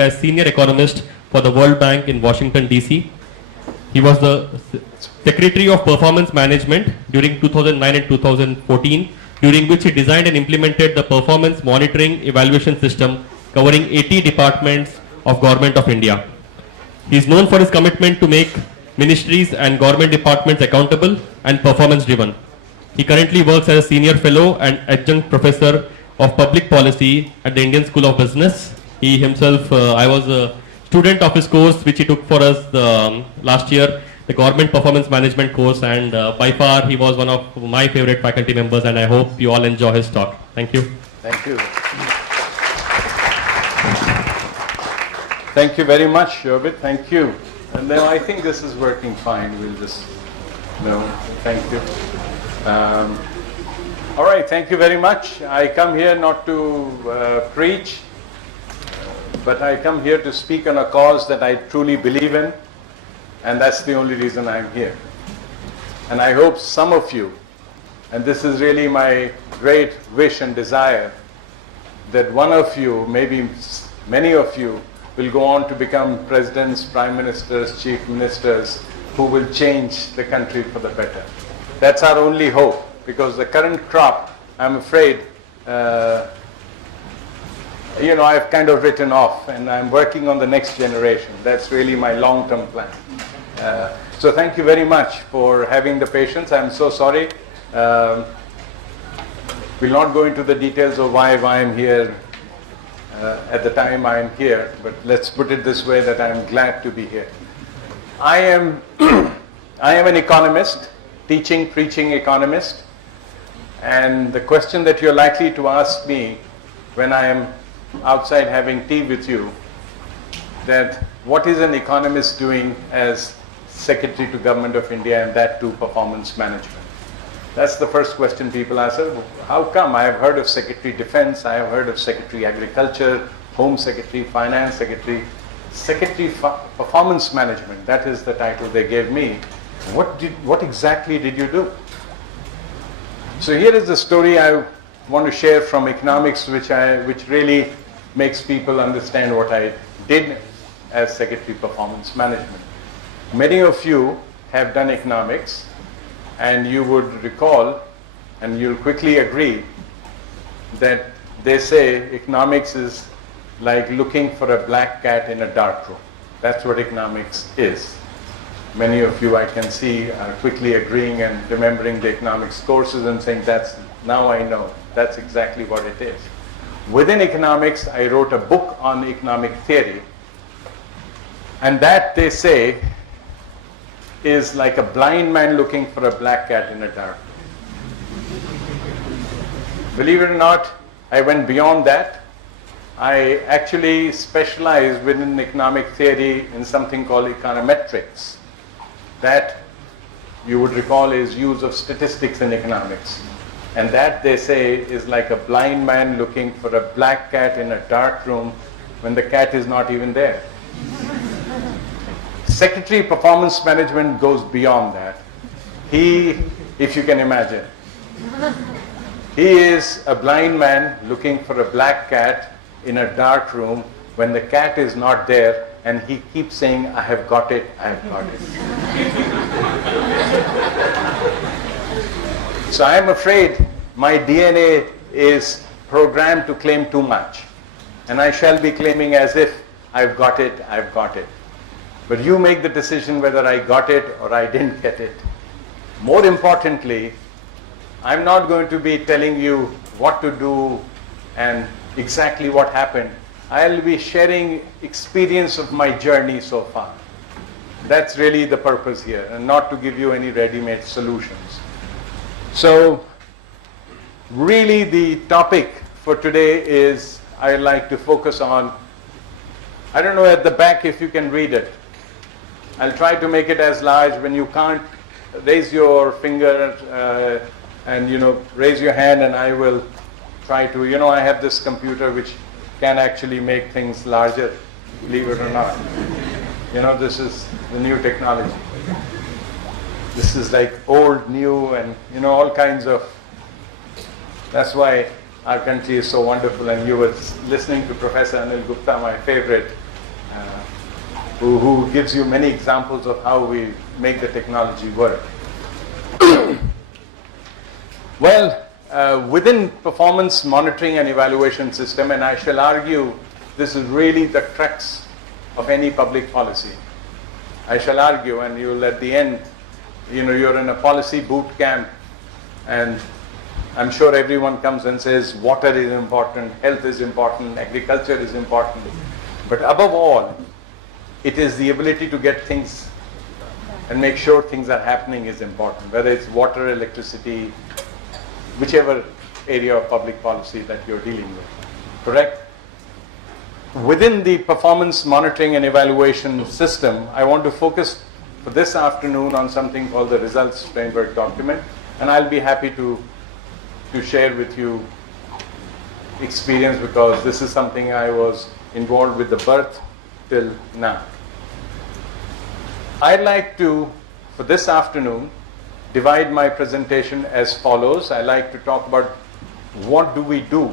as senior economist for the World Bank in Washington, D.C. He was the Secretary of Performance Management during 2009 and 2014, during which he designed and implemented the performance monitoring evaluation system covering 80 departments of Government of India. He is known for his commitment to make ministries and government departments accountable and performance driven. He currently works as a senior fellow and adjunct professor of public policy at the Indian School of Business. He himself, I was a student of his course which he took for us last year, the Government Performance Management course, and by far he was one of my favorite faculty members, and I hope you all enjoy his talk. Thank you. Thank you. Thank you very much, Shobit. Thank you. And then I think this is working fine. We'll just, no, thank you. All right, thank you very much. I come here not to preach, but I come here to speak on a cause that I truly believe in, and that's the only reason I'm here. And I hope some of you, and this is really my great wish and desire, that one of you, maybe many of you, will go on to become presidents, prime ministers, chief ministers, who will change the country for the better. That's our only hope, because the current crop, I'm afraid, I've kind of written off, and I'm working on the next generation. That's really my long-term plan. So thank you very much for having the patience. I'm so sorry. We'll not go into the details of why I'm here at the time I'm here, but let's put it this way, that I'm glad to be here. I am an economist, teaching, preaching economist, and the question that you're likely to ask me when I am outside having tea with you, that what is an economist doing as Secretary to Government of India, and that too performance management? That's the first question people ask. How come? I have heard of Secretary Defense, I have heard of Secretary Agriculture, Home Secretary, Finance Secretary, Secretary Performance Management. That is the title they gave me. What exactly did you do? So here is the story I want to share from economics, which really makes people understand what I did as Secretary Performance Management. Many of you have done economics, and you would recall, and you'll quickly agree, that they say economics is like looking for a black cat in a dark room. That's what economics is. Many of you, I can see, are quickly agreeing and remembering the economics courses and saying, now I know, that's exactly what it is. Within economics, I wrote a book on economic theory, and that, they say, is like a blind man looking for a black cat in a dark room. Believe it or not, I went beyond that. I actually specialized within economic theory in something called econometrics. That, you would recall, is use of statistics in economics. And that, they say, is like a blind man looking for a black cat in a dark room when the cat is not even there. Secretary Performance Management goes beyond that. He, if you can imagine, he is a blind man looking for a black cat in a dark room when the cat is not there, and he keeps saying, I have got it, I have got it. So I am afraid my DNA is programmed to claim too much, and I shall be claiming as if I've got it, I've got it. But you make the decision whether I got it or I didn't get it. More importantly, I'm not going to be telling you what to do and exactly what happened. I'll be sharing experience of my journey so far. That's really the purpose here, and not to give you any ready-made solutions. So really the topic for today is, I'd like to focus on, I don't know at the back if you can read it. I'll try to make it as large. When you can't, raise your finger and raise your hand, and I will try to, I have this computer which can actually make things larger, believe it or not. This is the new technology. This is like old, new, and all kinds of, that's why our country is so wonderful. And you were listening to Professor Anil Gupta, my favorite, who gives you many examples of how we make the technology work. Well, within performance monitoring and evaluation system, and I shall argue this is really the crux of any public policy. I shall argue, and you'll at the end, you're in a policy boot camp, and I'm sure everyone comes and says water is important, health is important, agriculture is important. But above all, it is the ability to get things and make sure things are happening is important, whether it's water, electricity, whichever area of public policy that you're dealing with. Correct? Within the performance monitoring and evaluation system, I want to focus for this afternoon on something called the results framework document, and I'll be happy to share with you experience, because this is something I was involved with the birth till now. I'd like to, for this afternoon, divide my presentation as follows. I like to talk about what do we do?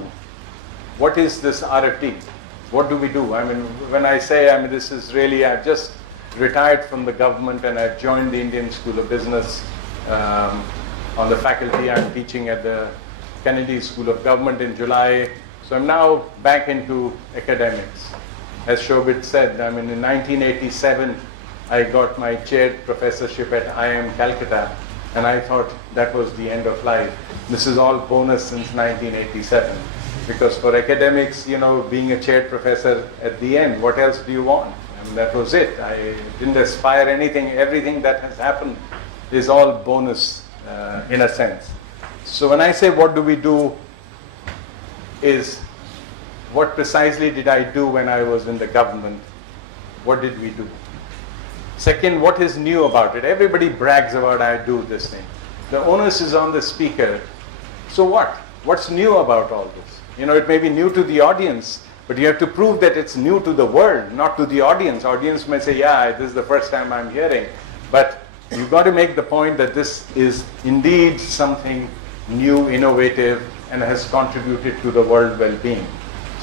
What is this RFD? What do we do? I mean, when I say, this is really, I've just retired from the government and I've joined the Indian School of Business on the faculty. I'm teaching at the Kennedy School of Government in July. So I'm now back into academics. As Shobit said, in 1987, I got my chaired professorship at IIM Calcutta, and I thought that was the end of life. This is all bonus since 1987. Because for academics, being a chaired professor at the end, what else do you want? That was it. I didn't aspire anything. Everything that has happened is all bonus in a sense. So when I say what do we do, is what precisely did I do when I was in the government? What did we do? Second, what is new about it? Everybody brags about I do this thing. The onus is on the speaker. So what? What's new about all this? It may be new to the audience, but you have to prove that it's new to the world, not to the audience. Audience may say, yeah, this is the first time I'm hearing. But you've got to make the point that this is indeed something new, innovative, and has contributed to the world well-being.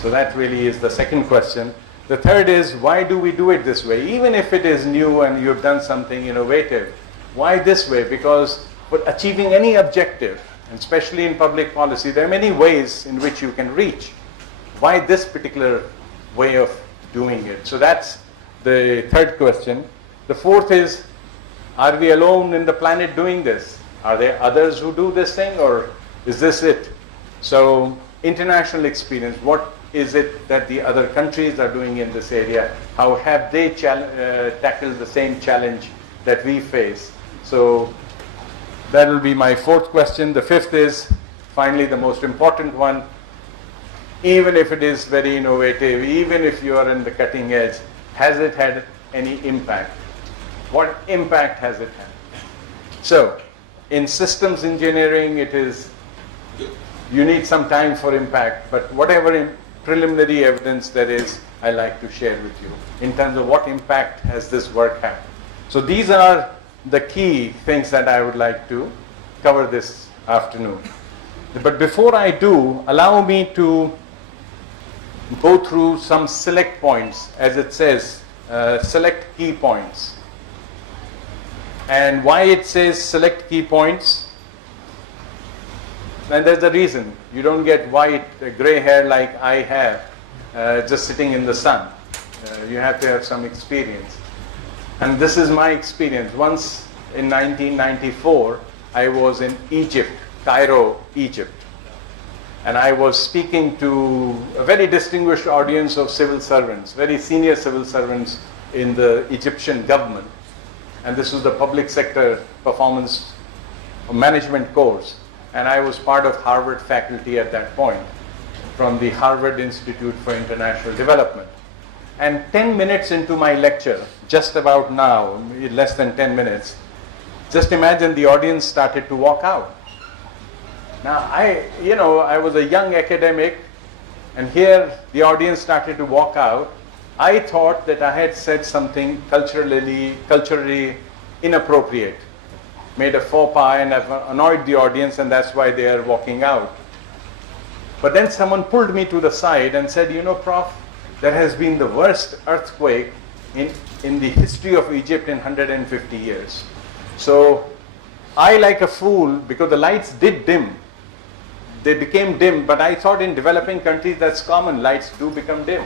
So that really is the second question. The third is, why do we do it this way? Even if it is new and you've done something innovative, why this way? Because for achieving any objective, and especially in public policy, there are many ways in which you can reach. Why this particular way of doing it? So that's the third question. The fourth is, are we alone in the planet doing this? Are there others who do this thing, or is this it? So international experience, what is it that the other countries are doing in this area? How have they tackled the same challenge that we face? So that will be my fourth question. The fifth is, finally, the most important one. Even if it is very innovative, even if you are in the cutting edge, has it had any impact? What impact has it had? So, in systems engineering, you need some time for impact, but whatever preliminary evidence there is, I like to share with you in terms of what impact has this work had. So these are the key things that I would like to cover this afternoon. But before I do, allow me to go through some select points, as it says, select key points. And why it says select key points? And there's a reason. You don't get white, gray hair like I have, just sitting in the sun. You have to have some experience. And this is my experience. Once in 1994, I was in Egypt, Cairo, Egypt. And I was speaking to a very distinguished audience of civil servants, very senior civil servants in the Egyptian government. And this was the public sector performance management course. And I was part of Harvard faculty at that point, from the Harvard Institute for International Development. And 10 minutes into my lecture, just about now, less than 10 minutes, just imagine the audience started to walk out. Now, I was a young academic, and here the audience started to walk out. I thought that I had said something culturally inappropriate, made a faux pas, and I've annoyed the audience, and that's why they are walking out. But then someone pulled me to the side and said, Prof, there has been the worst earthquake in in the history of Egypt in 150 years. So I, like a fool, because the lights did dim, they became dim, but I thought in developing countries that's common, lights do become dim.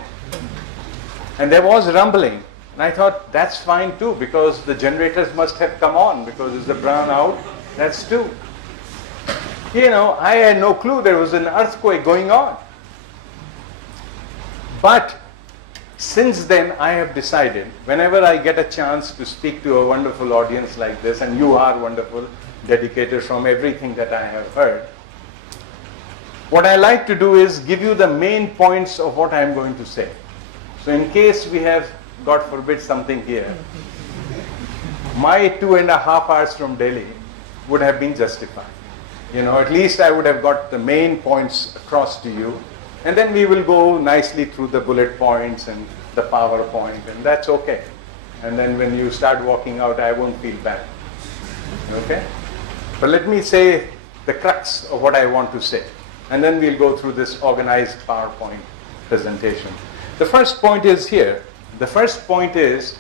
And there was rumbling, and I thought that's fine too, because the generators must have come on, because it's the brown out, that's two. You know, I had no clue there was an earthquake going on. But since then, I have decided, whenever I get a chance to speak to a wonderful audience like this, and you are wonderful, dedicated from everything that I have heard, what I like to do is give you the main points of what I am going to say. So in case we have, God forbid, something here, my 2.5 hours from Delhi would have been justified. You know, at least I would have got the main points across to you, and then we will go nicely through the bullet points and the PowerPoint, and that's okay. And then when you start walking out, I won't feel bad. Okay? But let me say the crux of what I want to say, and then we'll go through this organized PowerPoint presentation. The first point is here. The first point is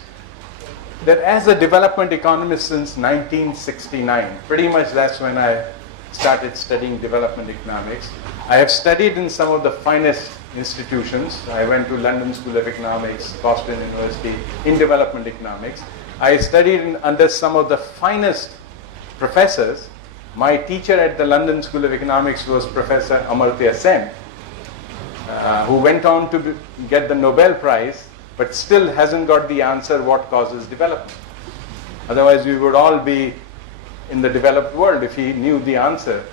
that as a development economist since 1969, pretty much that's when I started studying development economics. I have studied in some of the finest institutions. I went to London School of Economics, Boston University in development economics. I studied under some of the finest professors. My teacher at the London School of Economics was Professor Amartya Sen, who went on to get the Nobel Prize, but still hasn't got the answer what causes development. Otherwise, we would all be in the developed world if he knew the answer.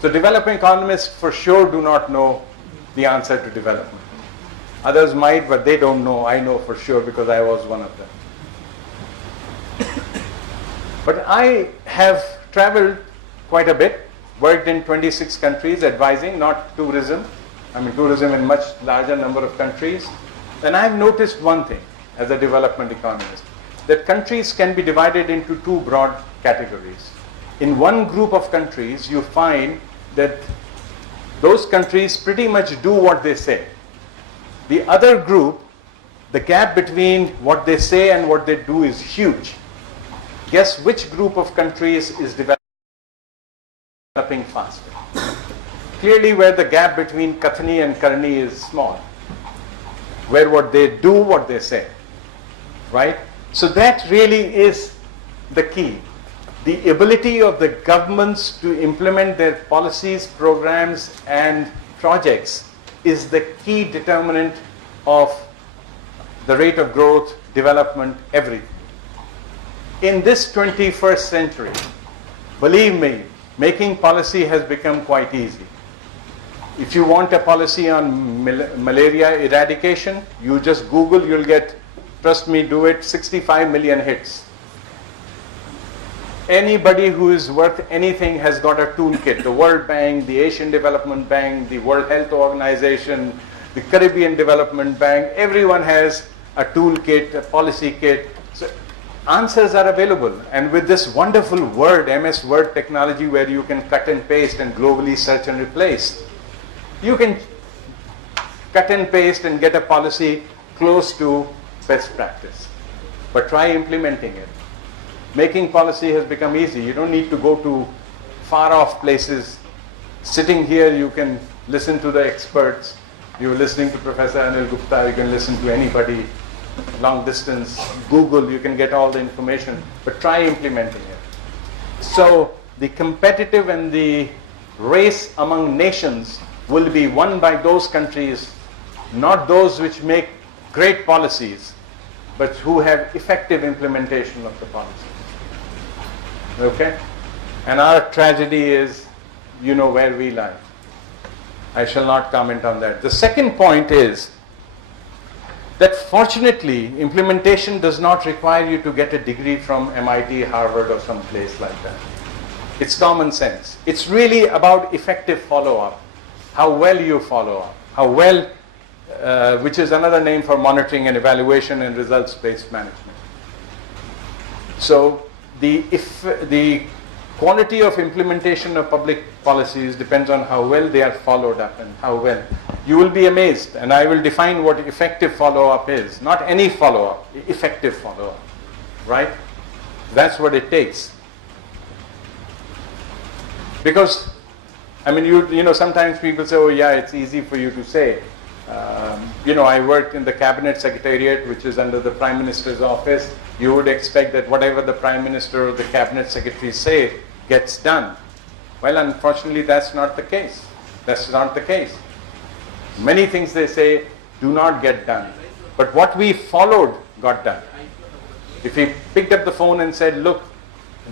So developing economists for sure do not know the answer to development. Others might, but they don't know. I know for sure because I was one of them. But I have traveled quite a bit, worked in 26 countries advising, not tourism. I mean tourism in much larger number of countries. And I've noticed one thing as a development economist, that countries can be divided into two broad categories. In one group of countries, you find that those countries pretty much do what they say. The other group, the gap between what they say and what they do is huge. Guess which group of countries is developing faster? Clearly where the gap between Kathani and Karni is small. Where what they do, what they say. Right? So that really is the key. The ability of the governments to implement their policies, programs, and projects is the key determinant of the rate of growth, development, everything. In this 21st century, believe me, making policy has become quite easy. If you want a policy on malaria eradication, you just Google, you'll get, trust me, do it, 65 million hits. Anybody who is worth anything has got a toolkit. The World Bank, the Asian Development Bank, the World Health Organization, the Caribbean Development Bank, everyone has a toolkit, a policy kit. So answers are available. And with this wonderful Word, MS Word technology where you can cut and paste and globally search and replace, you can cut and paste and get a policy close to best practice. But try implementing it. Making policy has become easy. You don't need to go to far off places. Sitting here, you can listen to the experts. You're listening to Professor Anil Gupta, you can listen to anybody. Long distance, Google, you can get all the information. But try implementing it. So the competitive and the race among nations will be won by those countries, not those which make great policies, but who have effective implementation of the policy. Okay? And our tragedy is, you know where we lie. I shall not comment on that. The second point is that fortunately, implementation does not require you to get a degree from MIT, Harvard, or some place like that. It's common sense. It's really about effective follow-up. How well you follow up. How well, which is another name for monitoring and evaluation and results-based management. So the Quality of implementation of public policies depends on how well they are followed up and how well. You will be amazed, and I will define what effective follow-up is. Not any follow-up, effective follow-up, right? That's what it takes. Because, I mean, you know, sometimes people say, oh yeah, it's easy for you to say. You know, I worked in the Cabinet Secretariat, which is under the Prime Minister's office. You would expect that whatever the Prime Minister or the Cabinet Secretary say gets done. Well, unfortunately, that's not the case. That's not the case. Many things they say do not get done. But what we followed got done. If he picked up the phone and said, look,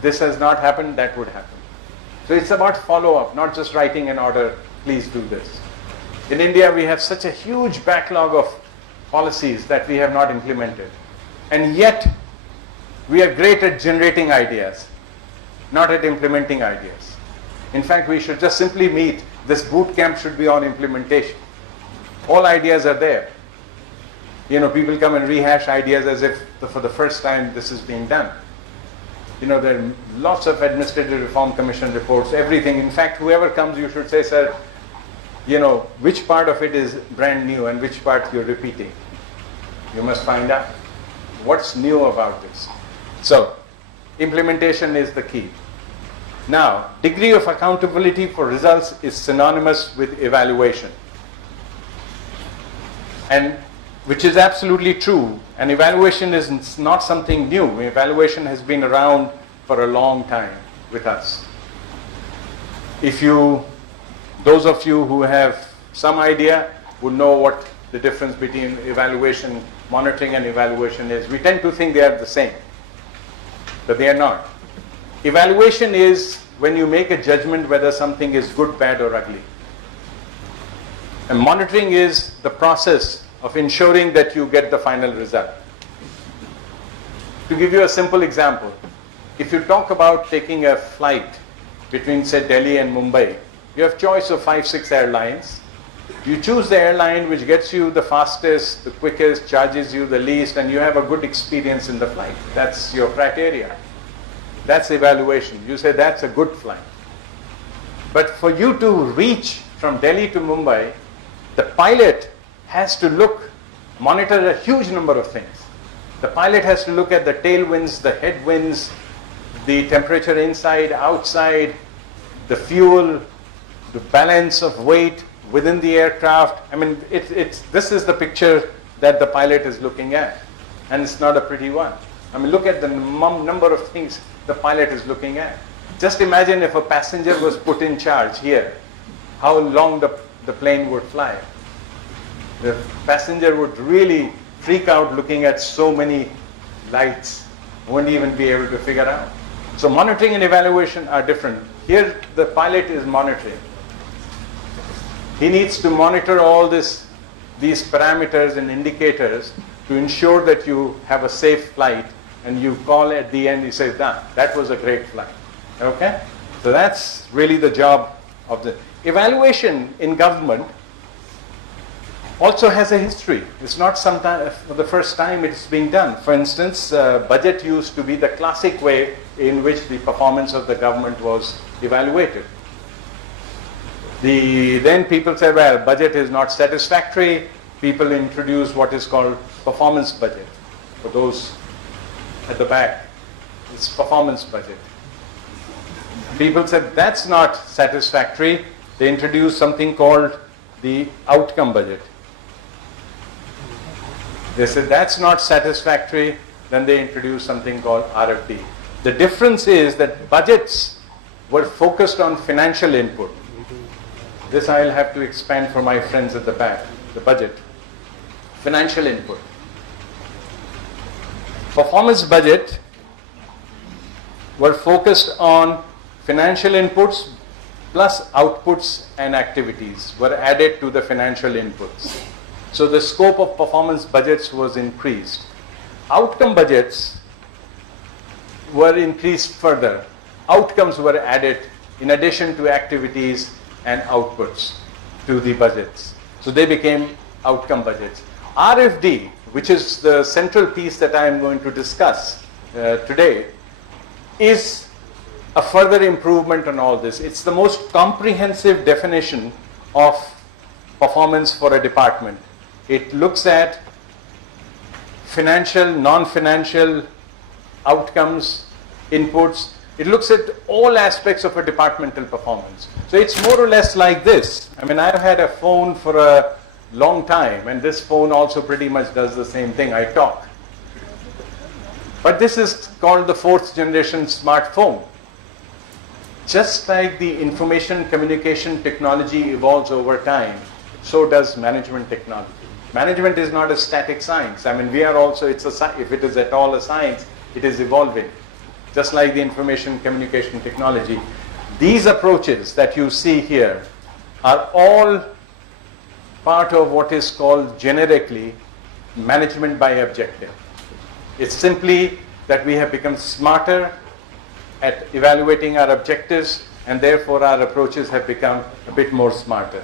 this has not happened, that would happen. So it's about follow-up, not just writing an order, please do this. In India, we have such a huge backlog of policies that we have not implemented. And yet, we are great at generating ideas, not at implementing ideas. In fact, we should just simply meet. This boot camp should be on implementation. All ideas are there. You know, people come and rehash ideas as if for the first time this is being done. You know, there are lots of Administrative Reform Commission reports, everything. In fact, whoever comes, you should say, sir, you know, which part of it is brand new and which part you're repeating. You must find out what's new about this. So, implementation is the key. Now, degree of accountability for results is synonymous with evaluation. And which is absolutely true. And evaluation is not something new. Evaluation has been around for a long time with us. Those of you who have some idea would know what the difference between evaluation, monitoring and evaluation is. We tend to think they are the same, but they are not. Evaluation is when you make a judgment whether something is good, bad or ugly. And monitoring is the process of ensuring that you get the final result. To give you a simple example, if you talk about taking a flight between, say, Delhi and Mumbai, you have choice of 5-6 airlines. You choose the airline which gets you the fastest, the quickest, charges you the least, and you have a good experience in the flight. That's your criteria. That's evaluation. You say that's a good flight. But for you to reach from Delhi to Mumbai, the pilot has to monitor a huge number of things. The pilot has to look at the tailwinds, the headwinds, the temperature inside, outside, the fuel, the balance of weight within the aircraft. I mean, this is the picture that the pilot is looking at, and it's not a pretty one. I mean, look at the number of things the pilot is looking at. Just imagine if a passenger was put in charge here, how long the plane would fly. The passenger would really freak out looking at so many lights, won't even be able to figure out. So monitoring and evaluation are different. Here the pilot is monitoring. He needs to monitor all these parameters and indicators to ensure that you have a safe flight, and you call at the end, you say, that was a great flight. Okay? So that's really the job of the evaluation in government. Also has a history. It's not sometime for the first time it's being done. For instance, budget used to be the classic way in which the performance of the government was evaluated. Then people say, well, budget is not satisfactory. People introduce what is called performance budget. For those at the back, it's performance budget. People said that's not satisfactory. They introduced something called the outcome budget. They said that's not satisfactory. Then they introduced something called RFD. The difference is that budgets were focused on financial input. This I'll have to expand for my friends at the back. The budget. Financial input. Performance budget were focused on financial inputs plus outputs and activities were added to the financial inputs. So the scope of performance budgets was increased. Outcome budgets were increased further. Outcomes were added in addition to activities and outputs to the budgets. So they became outcome budgets. RFD, which is the central piece that I am going to discuss today, is a further improvement on all this. It's the most comprehensive definition of performance for a department. It looks at financial, non-financial outcomes, inputs. It looks at all aspects of a departmental performance. So it's more or less like this. I mean, I've had a phone for a long time, and this phone also pretty much does the same thing. I talk. But this is called the 4th generation smartphone. Just like the information communication technology evolves over time, so does management technology. Management is not a static science. I mean, we are also, if it is at all a science, it is evolving. Just like the information communication technology. These approaches that you see here are all part of what is called generically management by objective. It's simply that we have become smarter at evaluating our objectives, and therefore our approaches have become a bit more smarter.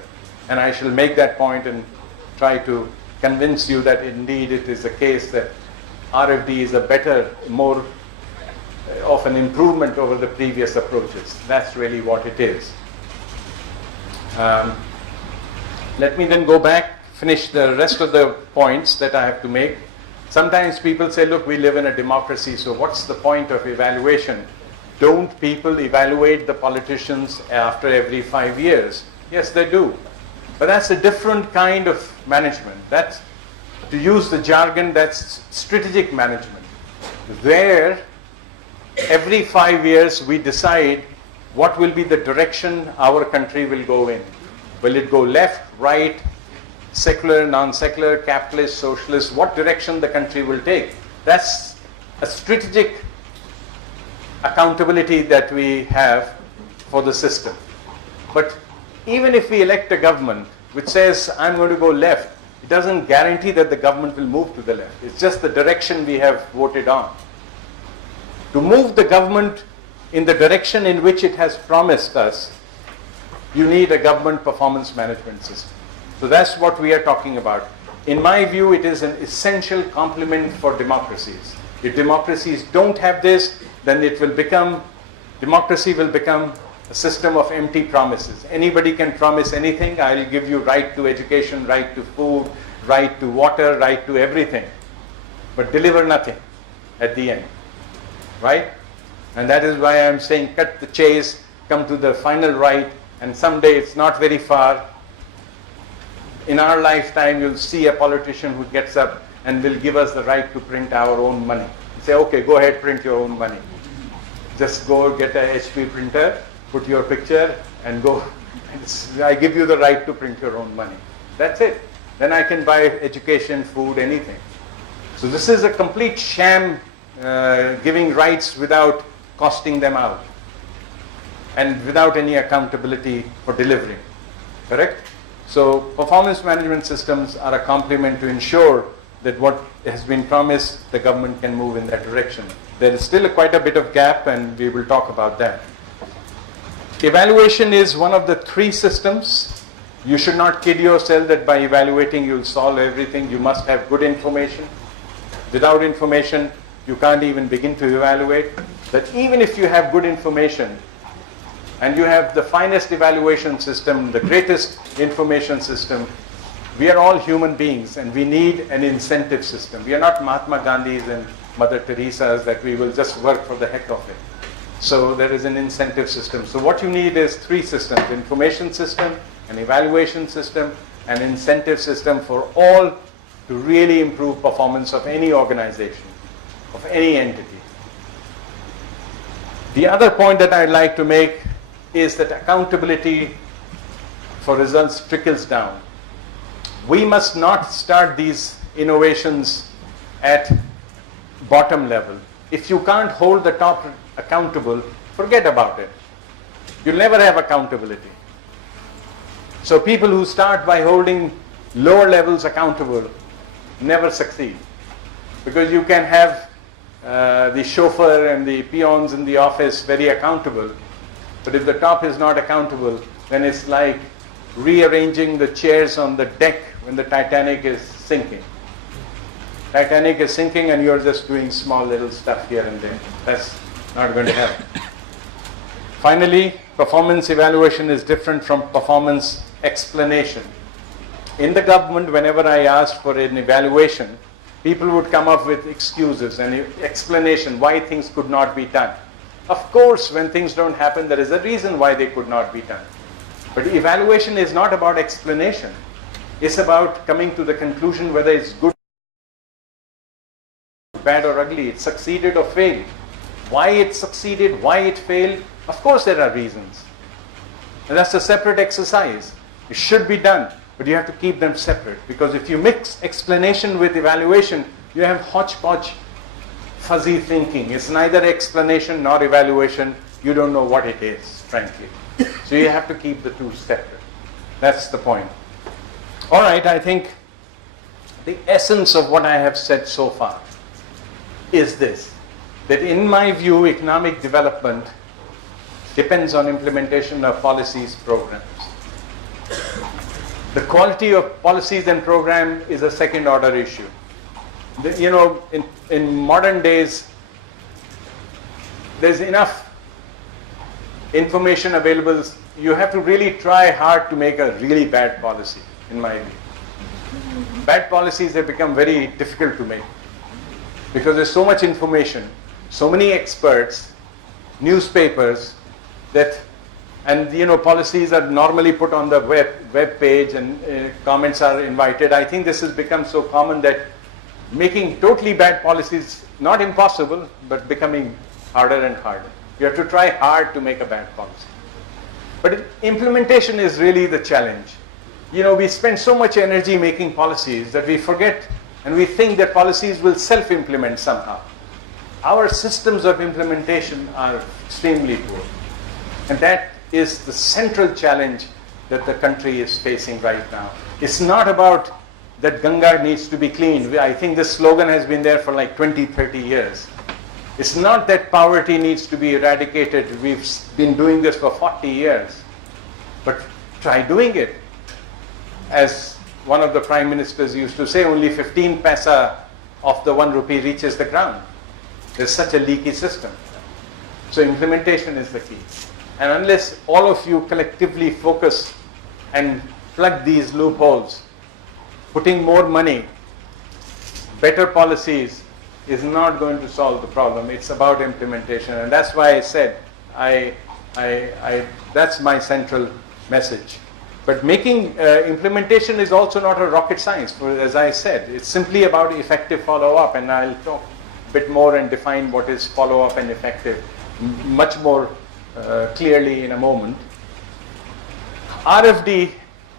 And I shall make that point and try to convince you that indeed it is the case that RFD is a better, more of an improvement over the previous approaches. That's really what it is. Let me then go back, finish the rest of the points that I have to make. Sometimes people say, look, we live in a democracy, so what's the point of evaluation? Don't people evaluate the politicians after every 5 years? Yes, they do. But that's a different kind of management. That's, to use the jargon, that's strategic management. There, every 5 years we decide what will be the direction our country will go in. Will it go left, right, secular, non-secular, capitalist, socialist, what direction the country will take? That's a strategic accountability that we have for the system. But even if we elect a government which says, I'm going to go left, it doesn't guarantee that the government will move to the left. It's just the direction we have voted on. To move the government in the direction in which it has promised us, you need a government performance management system. So that's what we are talking about. In my view, it is an essential complement for democracies. If democracies don't have this, then democracy will become a system of empty promises. Anybody can promise anything. I'll give you right to education, right to food, right to water, right to everything. But deliver nothing at the end. Right? And that is why I'm saying cut the chase, come to the final right, and someday it's not very far. In our lifetime, you'll see a politician who gets up and will give us the right to print our own money. Say, okay, go ahead, print your own money. Just go get a HP printer, put your picture, and go. I give you the right to print your own money. That's it. Then I can buy education, food, anything. So this is a complete sham, giving rights without costing them out and without any accountability for delivering. Correct? So performance management systems are a complement to ensure that what has been promised, the government can move in that direction. There is still quite a bit of gap, and we will talk about that. Evaluation is one of the 3 systems. You should not kid yourself that by evaluating you'll solve everything. You must have good information. Without information, you can't even begin to evaluate. But even if you have good information, and you have the finest evaluation system, the greatest information system, we are all human beings, and we need an incentive system. We are not Mahatma Gandhis and Mother Teresa's that we will just work for the heck of it. So there is an incentive system. So what you need is 3 systems: information system, an evaluation system, an incentive system for all to really improve performance of any organization, of any entity. The other point that I'd like to make is that accountability for results trickles down. We must not start these innovations at bottom level. If you can't hold the top accountable, forget about it. You'll never have accountability. So people who start by holding lower levels accountable never succeed. Because you can have the chauffeur and the peons in the office very accountable, but if the top is not accountable, then it's like rearranging the chairs on the deck when the Titanic is sinking. Titanic is sinking and you're just doing small little stuff here and there. That's not going to happen. Finally, performance evaluation is different from performance explanation. In the government, whenever I asked for an evaluation, people would come up with excuses and explanation why things could not be done. Of course, when things don't happen, there is a reason why they could not be done. But evaluation is not about explanation. It's about coming to the conclusion whether it's good, bad or ugly, it succeeded or failed. Why it succeeded, why it failed, of course there are reasons. And that's a separate exercise. It should be done, but you have to keep them separate. Because if you mix explanation with evaluation, you have hodgepodge, fuzzy thinking. It's neither explanation nor evaluation. You don't know what it is, frankly. So you have to keep the two separate. That's the point. All right, I think the essence of what I have said so far is this, that in my view, economic development depends on implementation of policies, programs. The quality of policies and program is a second order issue. In modern days, there's enough information available. You have to really try hard to make a really bad policy, in my view. Bad policies have become very difficult to make because there's so much information, so many experts, newspapers, and policies are normally put on the web page and comments are invited. I think this has become so common that making totally bad policies, not impossible, but becoming harder and harder. You have to try hard to make a bad policy. But implementation is really the challenge. We spend so much energy making policies that we forget and we think that policies will self-implement somehow. Our systems of implementation are extremely poor. And that is the central challenge that the country is facing right now. It's not about that Ganga needs to be cleaned. I think this slogan has been there for like 20, 30 years. It's not that poverty needs to be eradicated. We've been doing this for 40 years. But try doing it. As one of the prime ministers used to say, only 15 paisa of the 1 rupee reaches the ground. There's such a leaky system. So implementation is the key. And unless all of you collectively focus and plug these loopholes, putting more money, better policies is not going to solve the problem. It's about implementation. And that's why I said, that's my central message. But making implementation is also not a rocket science. As I said, it's simply about effective follow-up. And I'll talk a bit more and define what is follow-up and effective much more clearly in a moment. RFD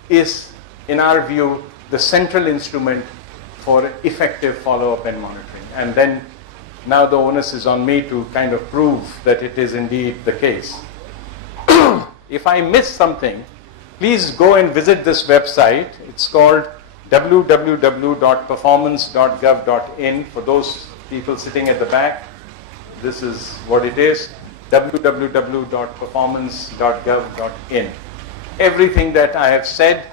is, in our view, the central instrument for effective follow-up and monitoring. And then now the onus is on me to kind of prove that it is indeed the case. If I miss something, please go and visit this website. It's called www.performance.gov.in. For those people sitting at the back, this is what it is, www.performance.gov.in. Everything that I have said,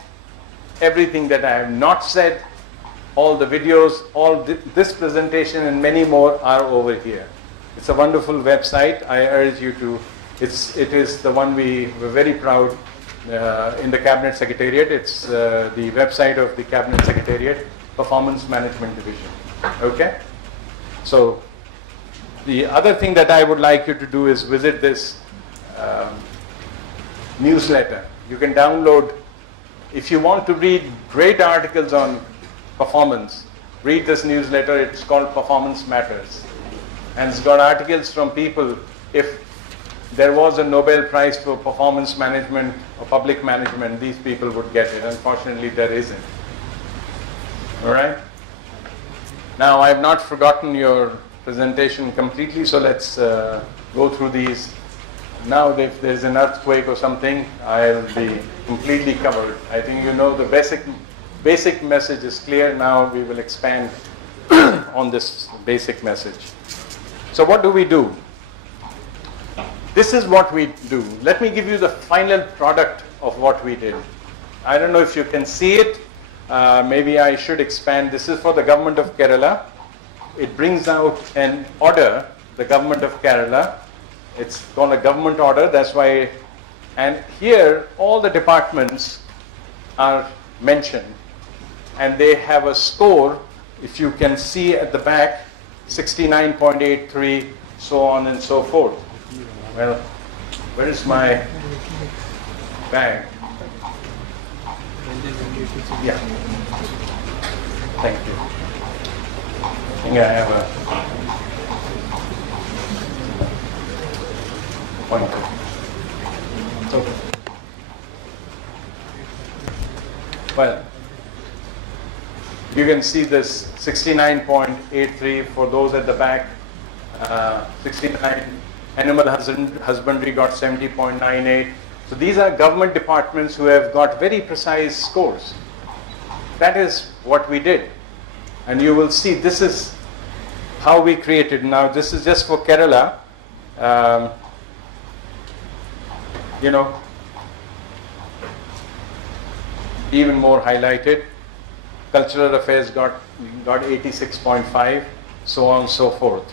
everything that I have not said, all the videos, this presentation and many more are over here. It's a wonderful website. I urge you to, it is the one we were very proud in the Cabinet Secretariat. It's the website of the Cabinet Secretariat, Performance Management Division. Okay? So the other thing that I would like you to do is visit this newsletter. You can download, if you want to read great articles on performance, read this newsletter. It's called Performance Matters. And it's got articles from people. If there was a Nobel Prize for performance management or public management, these people would get it. Unfortunately, there isn't. All right? Now, I have not forgotten your presentation completely, so let's go through these. Now, if there's an earthquake or something, I'll be completely covered. I think you know the basic message is clear. Now we will expand on this basic message. So what do we do? This is what we do. Let me give you the final product of what we did. I don't know if you can see it. Maybe I should expand. This is for the government of Kerala. It brings out an order, the government of Kerala, It's called a government order, that's why, and here all the departments are mentioned and they have a score, if you can see at the back, 69.83, so on and so forth. Well, where is my bag? Yeah. Thank you. I think I have a pointer. Okay. Well, you can see this 69.83 for those at the back, 69. Animal husbandry got 70.98. So these are government departments who have got very precise scores. That is what we did. And you will see this is how we created. Now this is just for Kerala. You know, even more highlighted. Cultural affairs got 86.5, so on and so forth.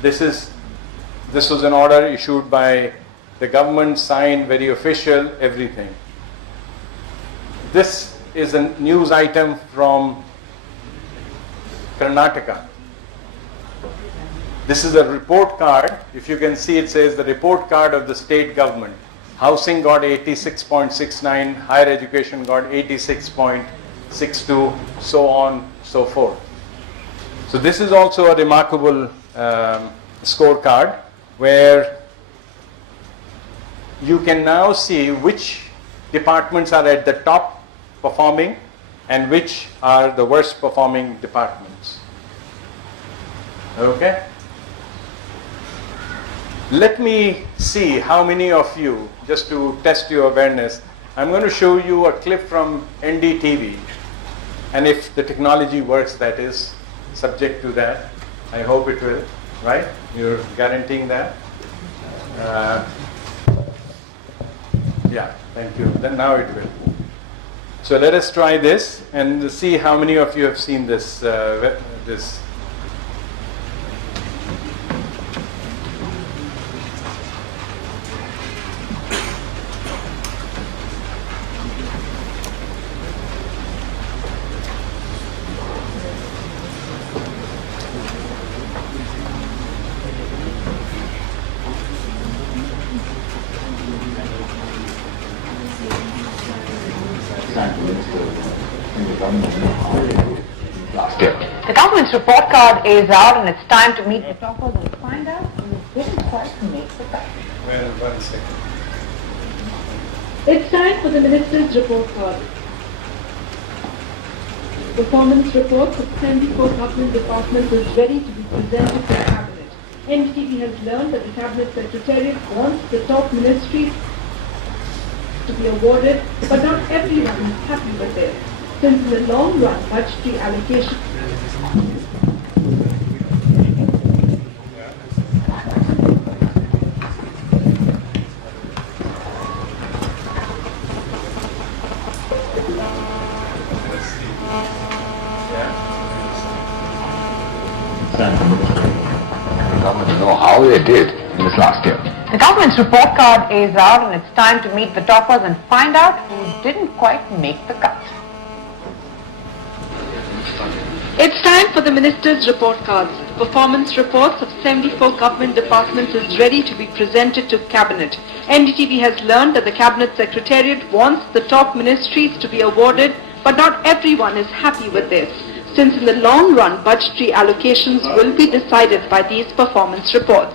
This was an order issued by the government, signed, very official, everything. This is a news item from Karnataka. This is a report card. If you can see, it says the report card of the state government. Housing got 86.69, higher education got 86.62, so on, so forth. So this is also a remarkable scorecard where you can now see which departments are at the top performing and which are the worst performing departments. Okay? Let me see how many of you, just to test your awareness, I'm going to show you a clip from NDTV, and if the technology works, that is, subject to that. I hope it will, right? You're guaranteeing that? Yeah, thank you. Then now it will. So let us try this and see how many of you have seen this. This. The government's report card is out and it's time to meet the toppers and find out who didn't quite make the cut. Well, 1 second. It's time for the Minister's report card. Performance reports of 74 government departments is ready to be presented to the Cabinet. NDTV has learned that the Cabinet Secretariat wants the top ministries to be awarded, but not everyone is happy with it, since in the long run, budgetary allocation Government know how they did in this last year. The government's report card is out and it's time to meet the toppers and find out who didn't quite make the cut. It's time for the Minister's report cards. Performance reports of 74 government departments is ready to be presented to Cabinet. NDTV has learned that the Cabinet Secretariat wants the top ministries to be awarded, but not everyone is happy with this, since in the long run, budgetary allocations will be decided by these performance reports.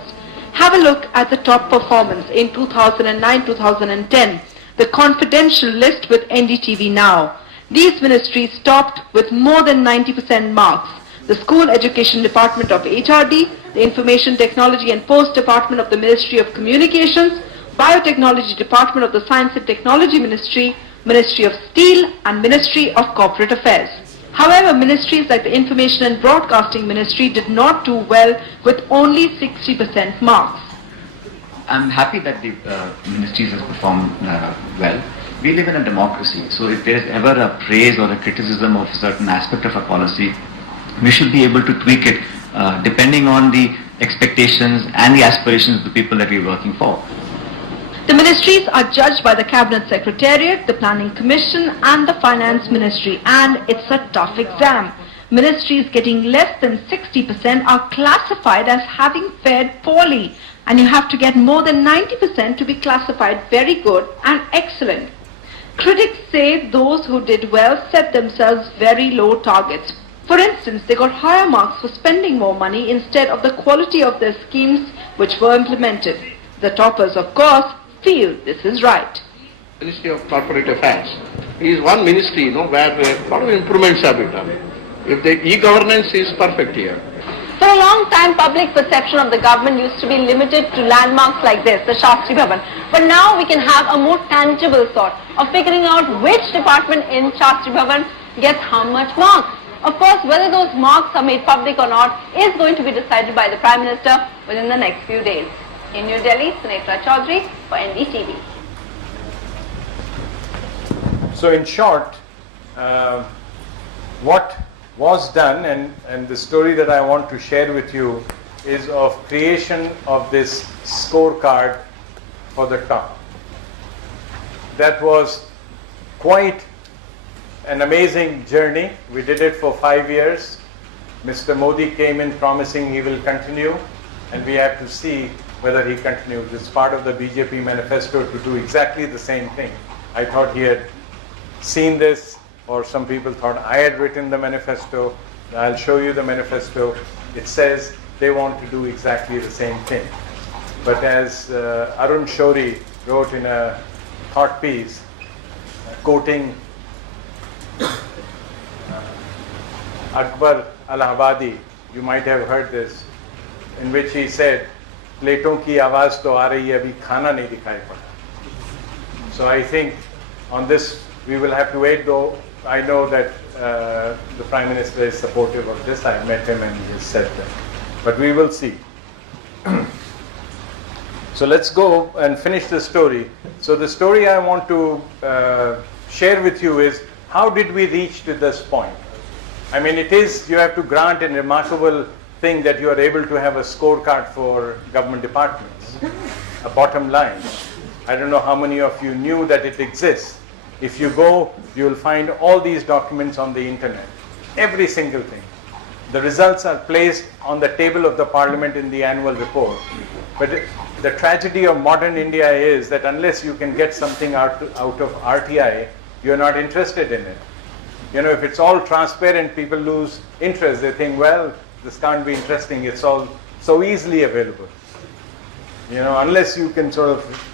Have a look at the top performance in 2009-2010, the confidential list with NDTV now. These ministries topped with more than 90% marks. The School Education Department of HRD, the Information Technology and Post Department of the Ministry of Communications, Biotechnology Department of the Science and Technology Ministry, Ministry of Steel and Ministry of Corporate Affairs. However, ministries like the Information and Broadcasting Ministry did not do well with only 60% marks. I'm happy that the ministries have performed well. We live in a democracy, so if there is ever a praise or a criticism of a certain aspect of a policy, we should be able to tweak it depending on the expectations and the aspirations of the people that we're working for. The ministries are judged by the Cabinet Secretariat, the Planning Commission and the Finance Ministry, and it's a tough exam. Ministries getting less than 60% are classified as having fared poorly, and you have to get more than 90% to be classified very good and excellent. Critics say those who did well set themselves very low targets. For instance, they got higher marks for spending more money instead of the quality of their schemes which were implemented. The toppers, of course, feel this is right. Ministry of Corporate Affairs is one ministry, where a lot of improvements have been done. If the e-governance is perfect here. For a long time, public perception of the government used to be limited to landmarks like this, the Shastri Bhavan. But now we can have a more tangible sort of figuring out which department in Shastri Bhavan gets how much marks. Of course, whether those marks are made public or not is going to be decided by the Prime Minister within the next few days. In New Delhi, Sunetra Chaudhary for NDTV. So in short, what was done and the story that I want to share with you is of creation of this scorecard for the top. That was quite an amazing journey. We did it for 5 years. Mr. Modi came in promising he will continue, and we have to see whether he continues. It's part of the BJP manifesto to do exactly the same thing. I thought he had seen this, or some people thought I had written the manifesto. I'll show you the manifesto. It says they want to do exactly the same thing. But as Arun Shourie wrote in a thought piece, quoting Akbar Allahabadi, you might have heard this, in which he said, "Platon ki आवाज तो आ रही है, अभी खाना नहीं दिखाई पड़ा." So I think on this we will have to wait, though I know that the Prime Minister is supportive of this. I met him and he has said that. But we will see. So let's go and finish the story. So the story I want to share with you is, how did we reach to this point? I mean, you have to grant a remarkable thing that you are able to have a scorecard for government departments, a bottom line. I don't know how many of you knew that it exists. If you go, you will find all these documents on the internet, every single thing. The results are placed on the table of the Parliament in the annual report. But the tragedy of modern India is that unless you can get something out of RTI, you're not interested in it. If it's all transparent, people lose interest. They think, well, this can't be interesting. It's all so easily available. Unless you can sort of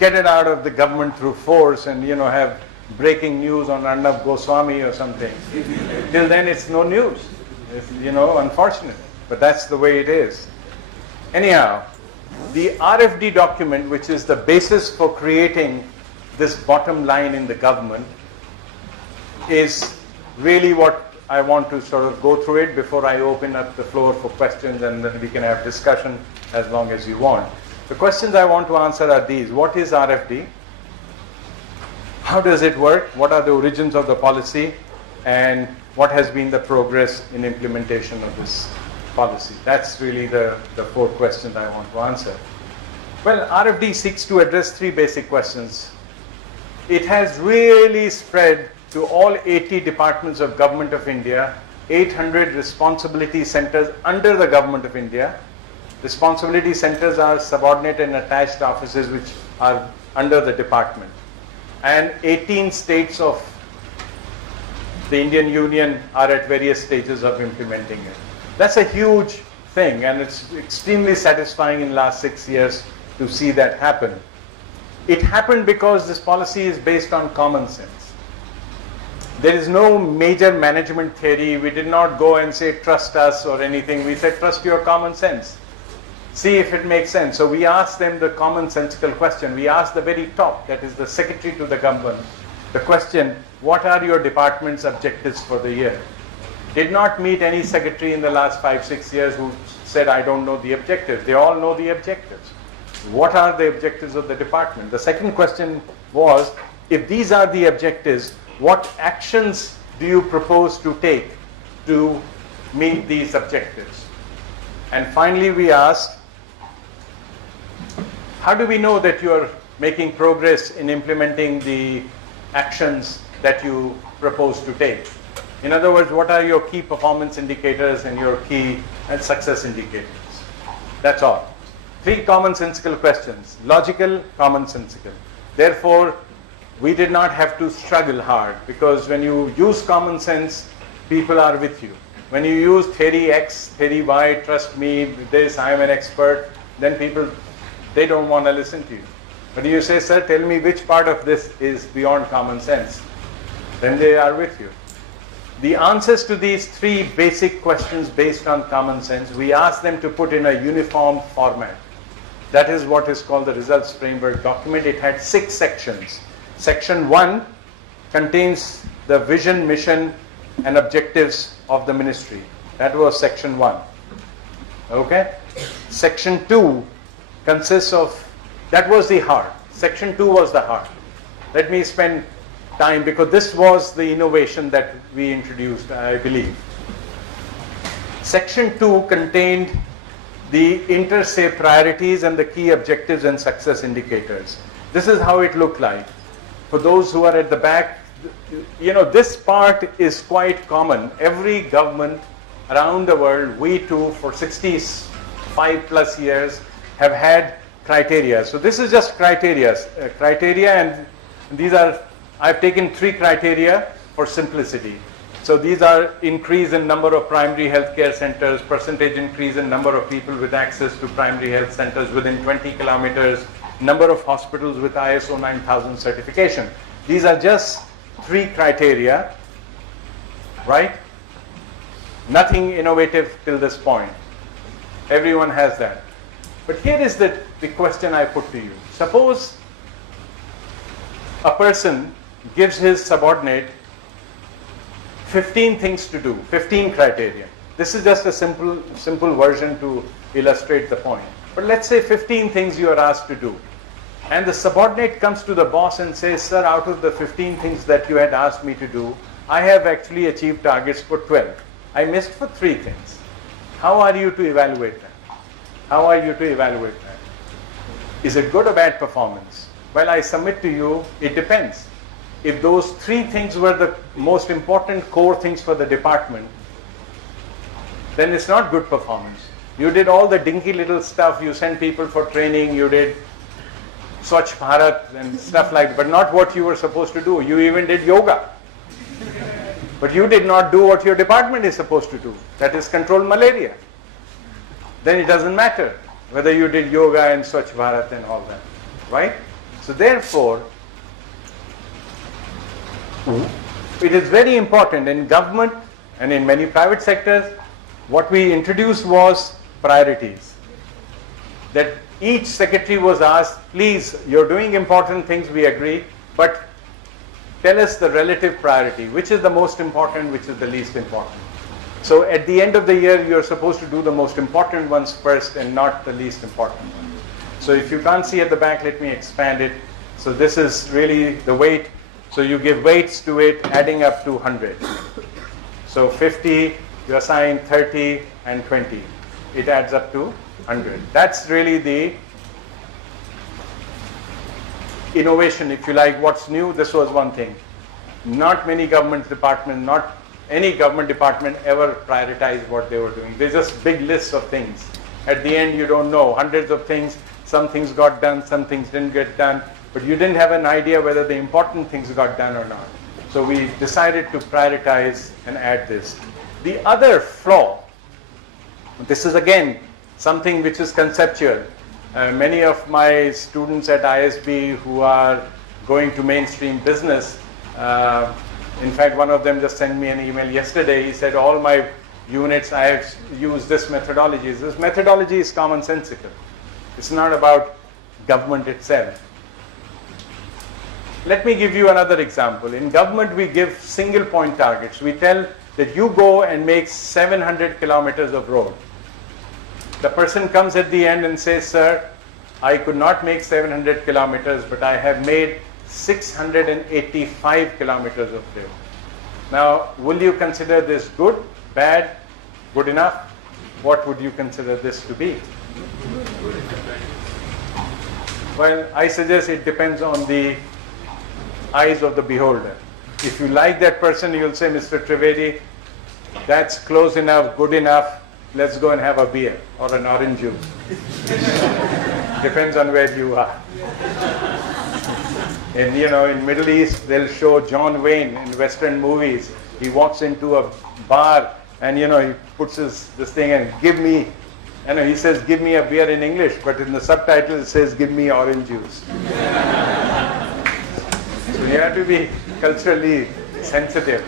get it out of the government through force and, have breaking news on Arnab Goswami or something. Till then, it's no news. It's, unfortunate. But that's the way it is. Anyhow, the RFD document, which is the basis for creating this bottom line in the government, is really what I want to sort of go through it before I open up the floor for questions, and then we can have discussion as long as you want. The questions I want to answer are these. What is RFD? How does it work? What are the origins of the policy? And what has been the progress in implementation of this policy? That's really the 4 questions I want to answer. Well, RFD seeks to address 3 basic questions. It has really spread to all 80 departments of Government of India, 800 responsibility centers under the Government of India. Responsibility centers are subordinate and attached offices which are under the department. And 18 states of the Indian Union are at various stages of implementing it. That's a huge thing, and it's extremely satisfying in the last 6 years to see that happen. It happened because this policy is based on common sense. There is no major management theory. We did not go and say, trust us or anything. We said, trust your common sense. See if it makes sense. So we asked them the commonsensical question. We asked the very top, that is the secretary to the government, the question, what are your department's objectives for the year? Did not meet any secretary in the last 5-6 years who said, I don't know the objectives. They all know the objectives. What are the objectives of the department? The second question was, if these are the objectives, what actions do you propose to take to meet these objectives? And finally, we asked, how do we know that you are making progress in implementing the actions that you propose to take? In other words, what are your key performance indicators and your key success indicators? That's all. 3 commonsensical questions, logical, commonsensical. Therefore, we did not have to struggle hard, because when you use common sense, people are with you. When you use theory X, theory Y, trust me, this, I am an expert, then people, they don't want to listen to you. But you say, sir, tell me which part of this is beyond common sense, then they are with you. The answers to these 3 basic questions based on common sense, we ask them to put in a uniform format. That is what is called the results framework document. It had 6 sections. Section 1 contains the vision, mission, and objectives of the ministry. That was section 1. Okay? Section 2 consists of, that was the heart. Section 2 was the heart. Let me spend time, because this was the innovation that we introduced, I believe. Section 2 contained the inter se priorities and the key objectives and success indicators. This is how it looked like. For those who are at the back, this part is quite common. Every government around the world, we too, for 65 plus years, have had criteria. So this is just criteria, and these are, I've taken 3 criteria for simplicity. So these are increase in number of primary healthcare centers, percentage increase in number of people with access to primary health centers within 20 kilometers, number of hospitals with ISO 9000 certification. These are just 3 criteria, right? Nothing innovative till this point. Everyone has that. But here is the question I put to you. Suppose a person gives his subordinate 15 things to do, 15 criteria. This is just a simple version to illustrate the point. But let's say 15 things you are asked to do. And the subordinate comes to the boss and says, sir, out of the 15 things that you had asked me to do, I have actually achieved targets for 12. I missed for 3 things. How are you to evaluate that? How are you to evaluate that? Is it good or bad performance? Well, I submit to you, it depends. If those 3 things were the most important core things for the department, then it's not good performance. You did all the dinky little stuff, you sent people for training, you did Swachh Bharat and stuff like that, but not what you were supposed to do. You even did yoga. But you did not do what your department is supposed to do, that is control malaria. Then it doesn't matter whether you did yoga and Swachh Bharat and all that, right? So therefore, it is very important in government and in many private sectors. What we introduced was priorities. That each secretary was asked, please, you're doing important things, we agree, but tell us the relative priority, which is the most important, which is the least important. So at the end of the year, you're supposed to do the most important ones first and not the least important ones. So if you can't see at the back, let me expand it. So this is really the weight. So you give weights to it, adding up to 100. So 50, you assign 30 and 20. It adds up to 100. That's really the innovation, if you like. What's new? This was one thing. Not many government departments, not any government department ever prioritized what they were doing. There's just big lists of things. At the end, you don't know, hundreds of things. Some things got done, some things didn't get done, but you didn't have an idea whether the important things got done or not. So we decided to prioritize and add this. The other flaw, this is again something which is conceptual. Many of my students at ISB who are going to mainstream business, in fact, one of them just sent me an email yesterday. He said, all my units, I have used this methodology. This methodology is commonsensical. It's not about government itself. Let me give you another example. In government, we give single point targets. We tell that you go and make 700 kilometers of road. The person comes at the end and says, sir, I could not make 700 kilometers, but I have made 685 kilometers of road. Now, will you consider this good, bad, Good enough? What would you consider this to be? Well, I suggest it depends on the eyes of the beholder. If you like that person, you'll say, Mr. Trivedi, that's close enough, good enough, let's go and have a beer or an orange juice. Depends on where you are. And in Middle East, they'll show John Wayne in Western movies. He walks into a bar and he puts this thing and he says, give me a beer in English, but in the subtitle it says, give me orange juice. So you have to be culturally sensitive.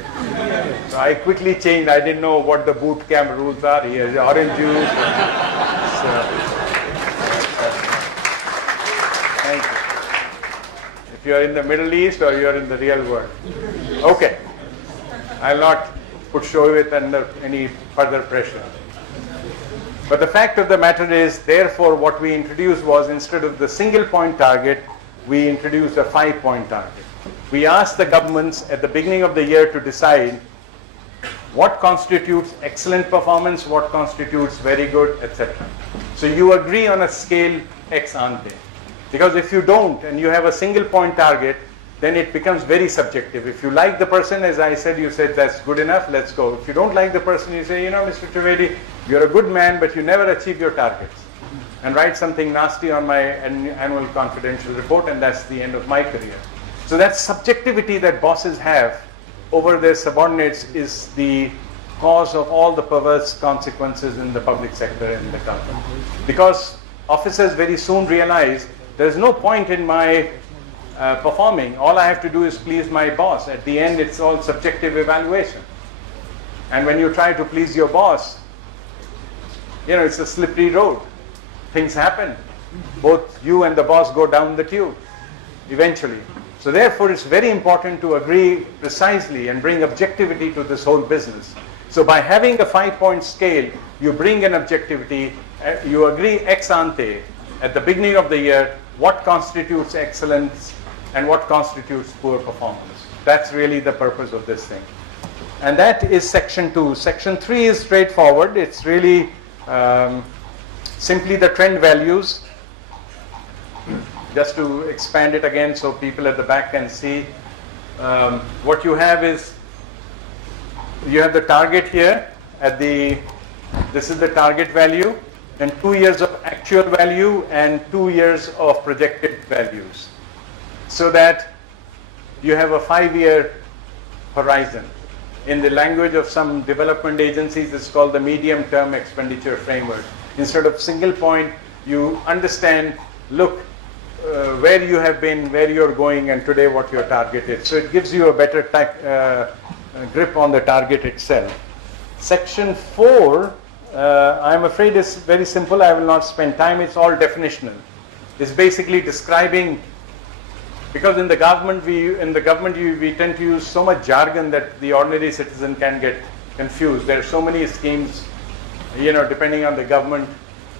So I quickly changed. I didn't know what the BootCamp rules are. Here's orange juice. Thank you. If you're in the Middle East or you're in the real world. Okay. I'll not put show it under any further pressure. But the fact of the matter is, therefore, what we introduced was, instead of the single point target, we introduced a 5-point target. We asked the governments at the beginning of the year to decide what constitutes excellent performance, what constitutes very good, etc. So you agree on a scale ex ante. Because if you don't and you have a single point target, then it becomes very subjective. If you like the person, as I said, you said that's good enough, let's go. If you don't like the person, you say, Mr. Trivedi, you're a good man, but you never achieve your targets. And write something nasty on my annual confidential report, and that's the end of my career. So that subjectivity that bosses have over their subordinates is the cause of all the perverse consequences in the public sector and the government. Because officers very soon realize there's no point in my performing. All I have to do is please my boss. At the end, it's all subjective evaluation. And when you try to please your boss, it's a slippery road. Things happen. Both you and the boss go down the tube eventually. So therefore, it's very important to agree precisely and bring objectivity to this whole business. So by having a 5-point scale, you bring an objectivity, you agree ex ante at the beginning of the year what constitutes excellence and what constitutes poor performance. That's really the purpose of this thing. And that is section 2. Section 3 is straightforward. It's really simply the trend values. Just to expand it again so people at the back can see, what you have is, you have the target here this is the target value, and 2 years of actual value and 2 years of projected values. So that you have a 5-year horizon. In the language of some development agencies, it's called the medium-term expenditure framework. Instead of single point, you understand, look, where you have been, where you're going, and today what your target is. So it gives you a better grip on the target itself. Section 4, I'm afraid is very simple. I will not spend time. It's all definitional. It's basically describing, because in the government we tend to use so much jargon that the ordinary citizen can get confused. There are so many schemes, depending on the government.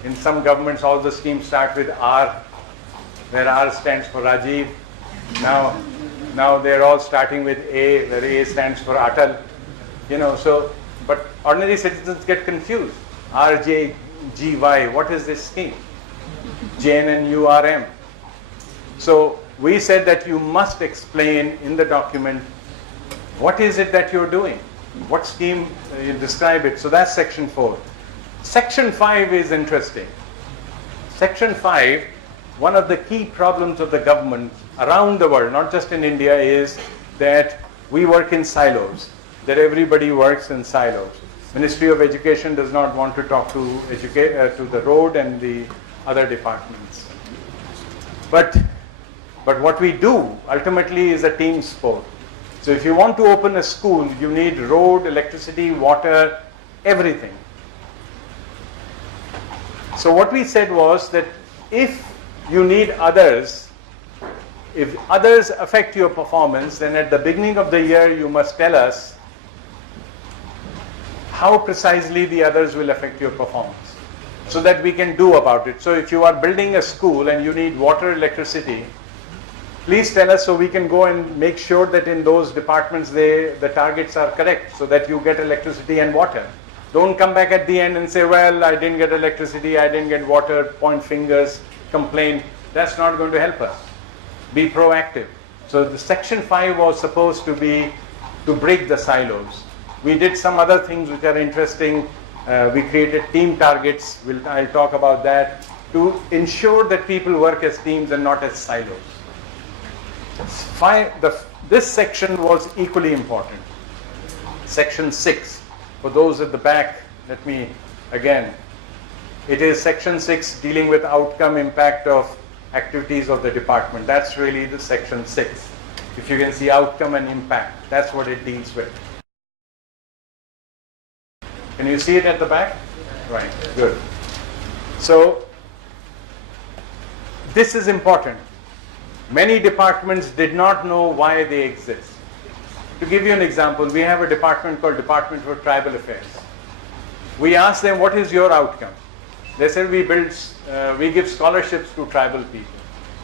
In some governments, all the schemes start with R, where R stands for Rajiv. Now they're all starting with A, where A stands for Atal. But ordinary citizens get confused. RJGY, what is this scheme? JNNURM. So we said that you must explain in the document what is it that you're doing, what scheme you describe it. So that's section 4. Section 5 is interesting. Section 5, one of the key problems of the government around the world, not just in India, is that we work in silos, that everybody works in silos. Ministry of Education does not want to talk to the road and the other departments. But what we do ultimately is a team sport. So if you want to open a school, you need road, electricity, water, everything. So what we said was that if you need others, if others affect your performance, then at the beginning of the year you must tell us how precisely the others will affect your performance, so that we can do about it. So if you are building a school and you need water, electricity, please tell us so we can go and make sure that in those departments the targets are correct, so that you get electricity and water. Don't come back at the end and say, well, I didn't get electricity, I didn't get water, point fingers, complain. That's not going to help us. Be proactive. So the section 5 was supposed to be to break the silos. We did some other things which are interesting. We created team targets. I'll talk about that, to ensure that people work as teams and not as silos. This section was equally important. Section 6, for those at the back, let me again, it is section 6 dealing with outcome impact of activities of the department. That's really the section 6. If you can see outcome and impact, that's what it deals with. Can you see it at the back? Right, good. So, this is important. Many departments did not know why they exist. To give you an example, we have a department called Department for Tribal Affairs. We asked them, what is your outcome? They said, we give scholarships to tribal people.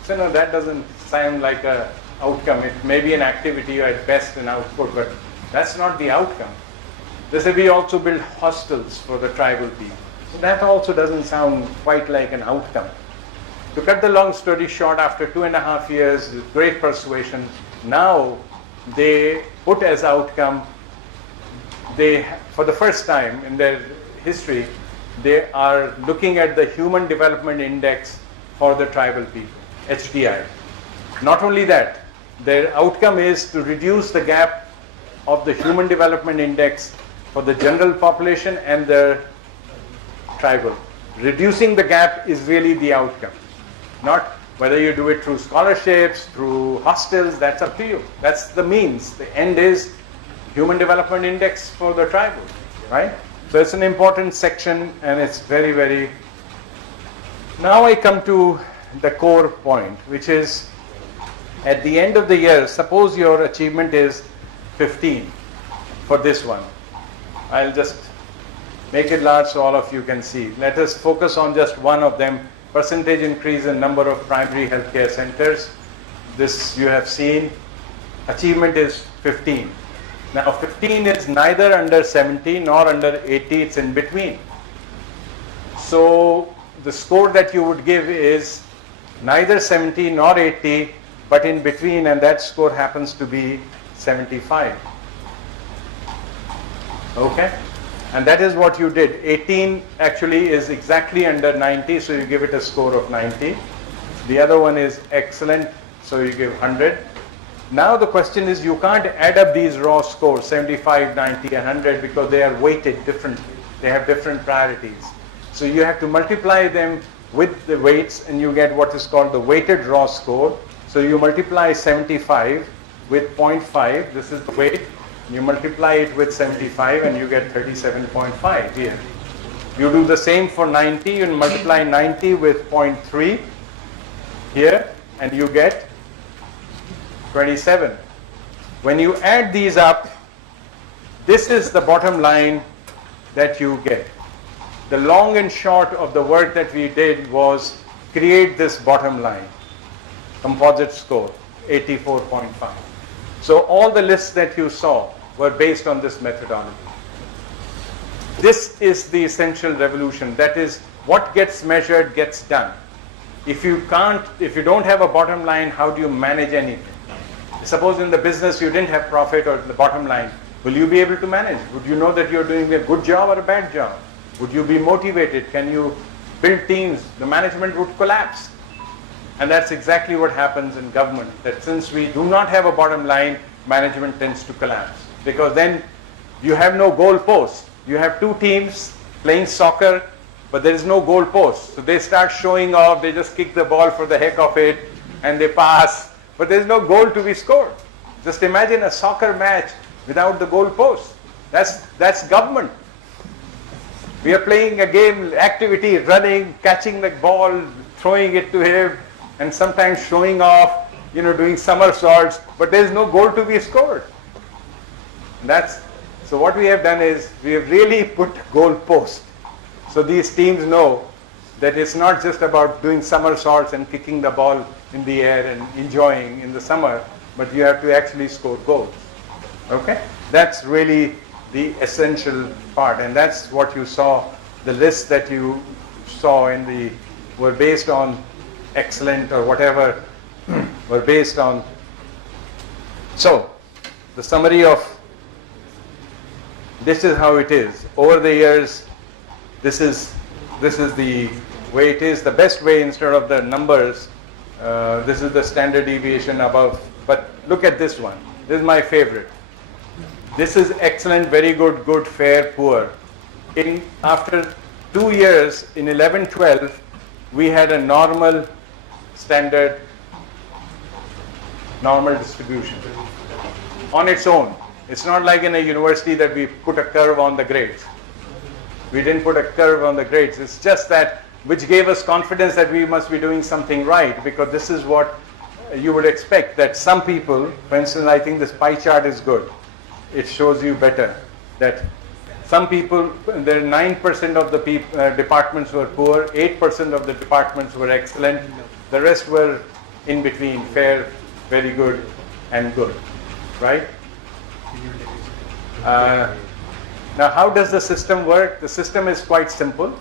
So no, that doesn't sound like an outcome. It may be an activity or at best an output, but that's not the outcome. They said, we also build hostels for the tribal people. So that also doesn't sound quite like an outcome. To cut the long story short, after 2.5 years, with great persuasion, now they put as outcome, for the first time in their history, they are looking at the Human Development Index for the tribal people, HDI. Not only that, their outcome is to reduce the gap of the Human Development Index for the general population and the tribal. Reducing the gap is really the outcome. Not whether you do it through scholarships, through hostels, that's up to you. That's the means. The end is Human Development Index for the tribal, right? So it's an important section and it's very, very... Now I come to the core point, which is at the end of the year, suppose your achievement is 15 for this one. I'll just make it large so all of you can see. Let us focus on just one of them. Percentage increase in number of primary healthcare centers. This you have seen. Achievement is 15. Now 15 is neither under 70 nor under 80, it's in between. So the score that you would give is neither 70 nor 80, but in between, and that score happens to be 75. Okay? And that is what you did. 18 actually is exactly under 90, so you give it a score of 90. The other one is excellent, so you give 100. Now the question is, you can't add up these raw scores, 75, 90, and 100, because they are weighted differently. They have different priorities. So you have to multiply them with the weights, and you get what is called the weighted raw score. So you multiply 75 with 0.5, this is the weight. You multiply it with 75 and you get 37.5 here. You do the same for 90, you multiply 90 with 0.3 here and you get 27. When you add these up, this is the bottom line that you get. The long and short of the work that we did was create this bottom line, composite score, 84.5. So all the lists that you saw were based on this methodology. This is the essential revolution. That is, what gets measured gets done. If you don't have a bottom line, how do you manage anything? Suppose in the business you didn't have profit or the bottom line, will you be able to manage? Would you know that you're doing a good job or a bad job? Would you be motivated? Can you build teams? The management would collapse. And that's exactly what happens in government, that since we do not have a bottom line, management tends to collapse. Because then you have no goal post. You have two teams playing soccer, but there is no goal post. So they start showing off, they just kick the ball for the heck of it, and they pass, but there is no goal to be scored. Just imagine a soccer match without the goal post. That's government. We are playing a game, activity, running, catching the ball, throwing it to him, and sometimes showing off, doing somersaults, but there is no goal to be scored. So what we have done is, we have really put goal post. So these teams know that it's not just about doing somersaults and kicking the ball in the air and enjoying in the summer, but you have to actually score goals. Okay? That's really the essential part, and that's what you saw. The list that you saw were based on excellent or whatever, were based on. So, the summary of this is how it is. Over the years, this is the way it is. The best way, instead of the numbers, this is the standard deviation above. But look at this one. This is my favorite. This is excellent, very good, good, fair, poor. After 2 years, in 11-12, we had a normal standard, normal distribution on its own. It's not like in a university that we put a curve on the grades. We didn't put a curve on the grades. It's just that which gave us confidence that we must be doing something right, because this is what you would expect, that some people, for instance, I think this pie chart is good. It shows you better that some people, there are 9% of the departments were poor, 8% of the departments were excellent, the rest were in between, fair, very good, and good, right? Now, how does the system work? The system is quite simple.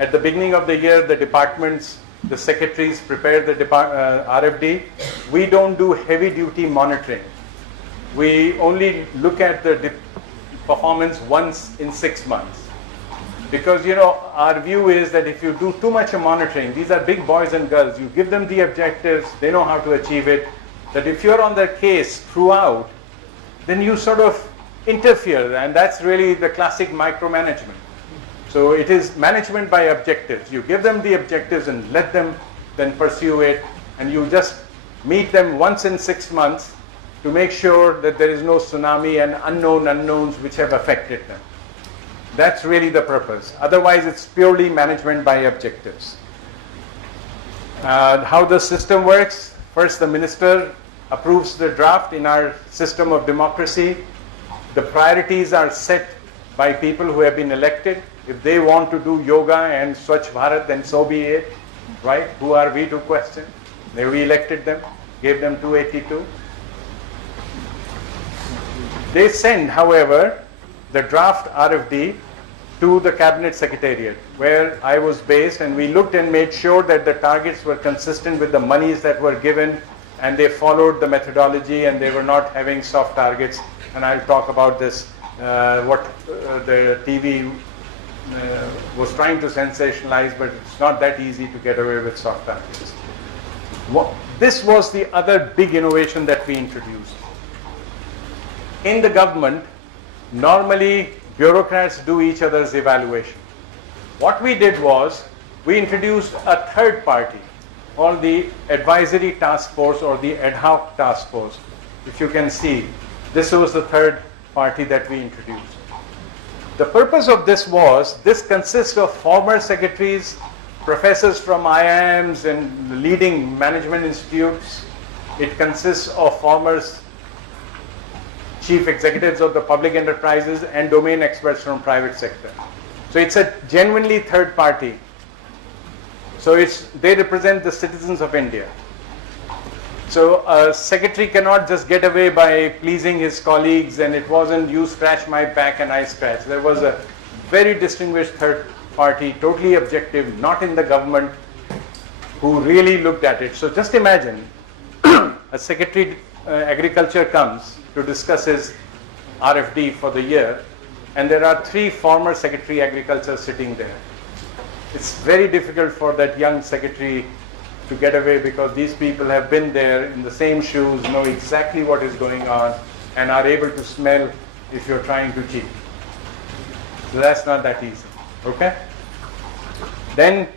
At the beginning of the year, the departments, the secretaries prepare the RFD. We don't do heavy duty monitoring. We only look at the performance once in 6 months. Because, our view is that if you do too much of monitoring, these are big boys and girls, you give them the objectives, they know how to achieve it, that if you're on their case throughout, then you sort of interfere, and that's really the classic micromanagement. So it is management by objectives. You give them the objectives and let them then pursue it, and you just meet them once in 6 months to make sure that there is no tsunami and unknown unknowns which have affected them. That's really the purpose. Otherwise, it's purely management by objectives. How the system works: first, the minister approves the draft. In our system of democracy, the priorities are set by people who have been elected. If they want to do yoga and Swachh Bharat, then so be it, right? Who are we to question? We elected them, gave them 282. They send, however, the draft RFD to the Cabinet Secretariat, where I was based, and we looked and made sure that the targets were consistent with the monies that were given, and they followed the methodology, and they were not having soft targets. And I'll talk about this, what the TV was trying to sensationalize, but it's not that easy to get away with soft targets. This was the other big innovation that we introduced. In the government, normally bureaucrats do each other's evaluation. What we did was, we introduced a third party called the Advisory Task Force, or the Ad Hoc Task Force. If you can see, this was the third party that we introduced. The purpose of this was, this consists of former secretaries, professors from IIMs and leading management institutes. It consists of former chief executives of the public enterprises and domain experts from private sector. So it's a genuinely third party. So they represent the citizens of India. So a secretary cannot just get away by pleasing his colleagues, and it wasn't you scratch my back and I scratch. There was a very distinguished third party, totally objective, not in the government, who really looked at it. So just imagine a secretary agriculture comes to discuss his RFD for the year, and there are 3 former secretary agriculture sitting there. It's very difficult for that young secretary to get away, because these people have been there in the same shoes, know exactly what is going on, and are able to smell if you're trying to cheat. So that's not that easy. Okay? Then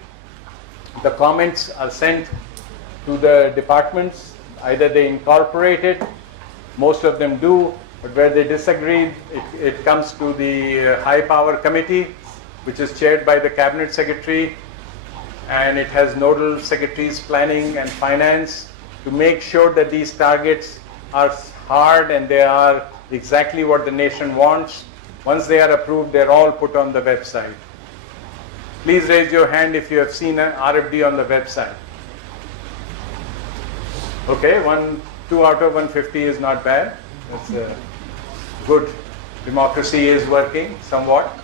the comments are sent to the departments. Either they incorporate it, most of them do, but where they disagree, it comes to the high power committee, which is chaired by the cabinet secretary, and it has nodal secretaries, planning and finance, to make sure that these targets are hard and they are exactly what the nation wants. Once they are approved, they're all put on the website. Please raise your hand if you have seen an RFD on the website. Okay, 2 out of 150 is not bad. That's good Democracy is working somewhat.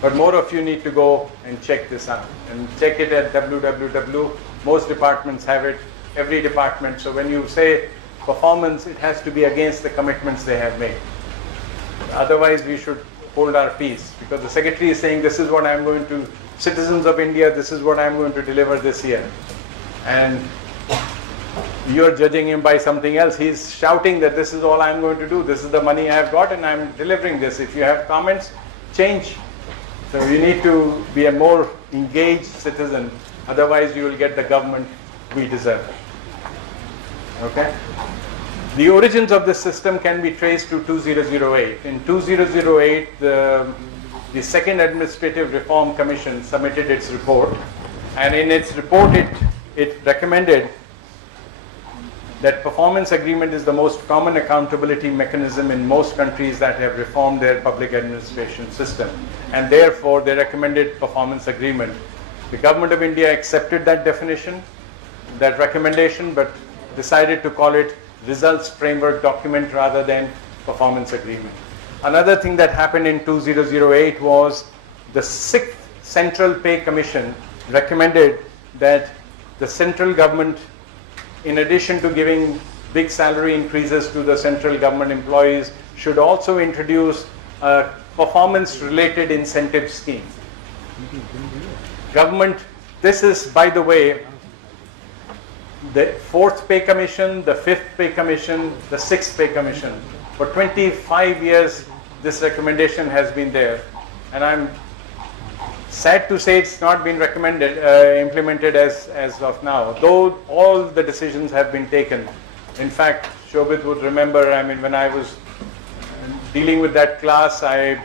But more of you need to go and check this out. And check it at www. Most departments have it, every department. So when you say performance, it has to be against the commitments they have made. Otherwise, we should hold our peace, because the secretary is saying, this is what I'm going to, citizens of India, this is what I'm going to deliver this year. And you're judging him by something else. He's shouting that this is all I'm going to do, this is the money I've got, and I'm delivering this. If you have comments, change. So you need to be a more engaged citizen, otherwise you will get the government we deserve. Okay? The origins of this system can be traced to 2008. In 2008, the Second Administrative Reform Commission submitted its report, and in its report it recommended that performance agreement is the most common accountability mechanism in most countries that have reformed their public administration system, and therefore they recommended performance agreement. The Government of India accepted that definition, that recommendation, but decided to call it results framework document rather than performance agreement. Another thing that happened in 2008 was the 6th Central Pay Commission recommended that the central government, in addition to giving big salary increases to the central government employees, should also introduce a performance-related incentive scheme. Government, this is, by the way, the 4th Pay Commission, the 5th Pay Commission, the 6th Pay Commission. For 25 years, this recommendation has been there. And I'm sad to say it's not been implemented as of now, though all the decisions have been taken. In fact, Shobit would remember, I mean, when I was dealing with that class, I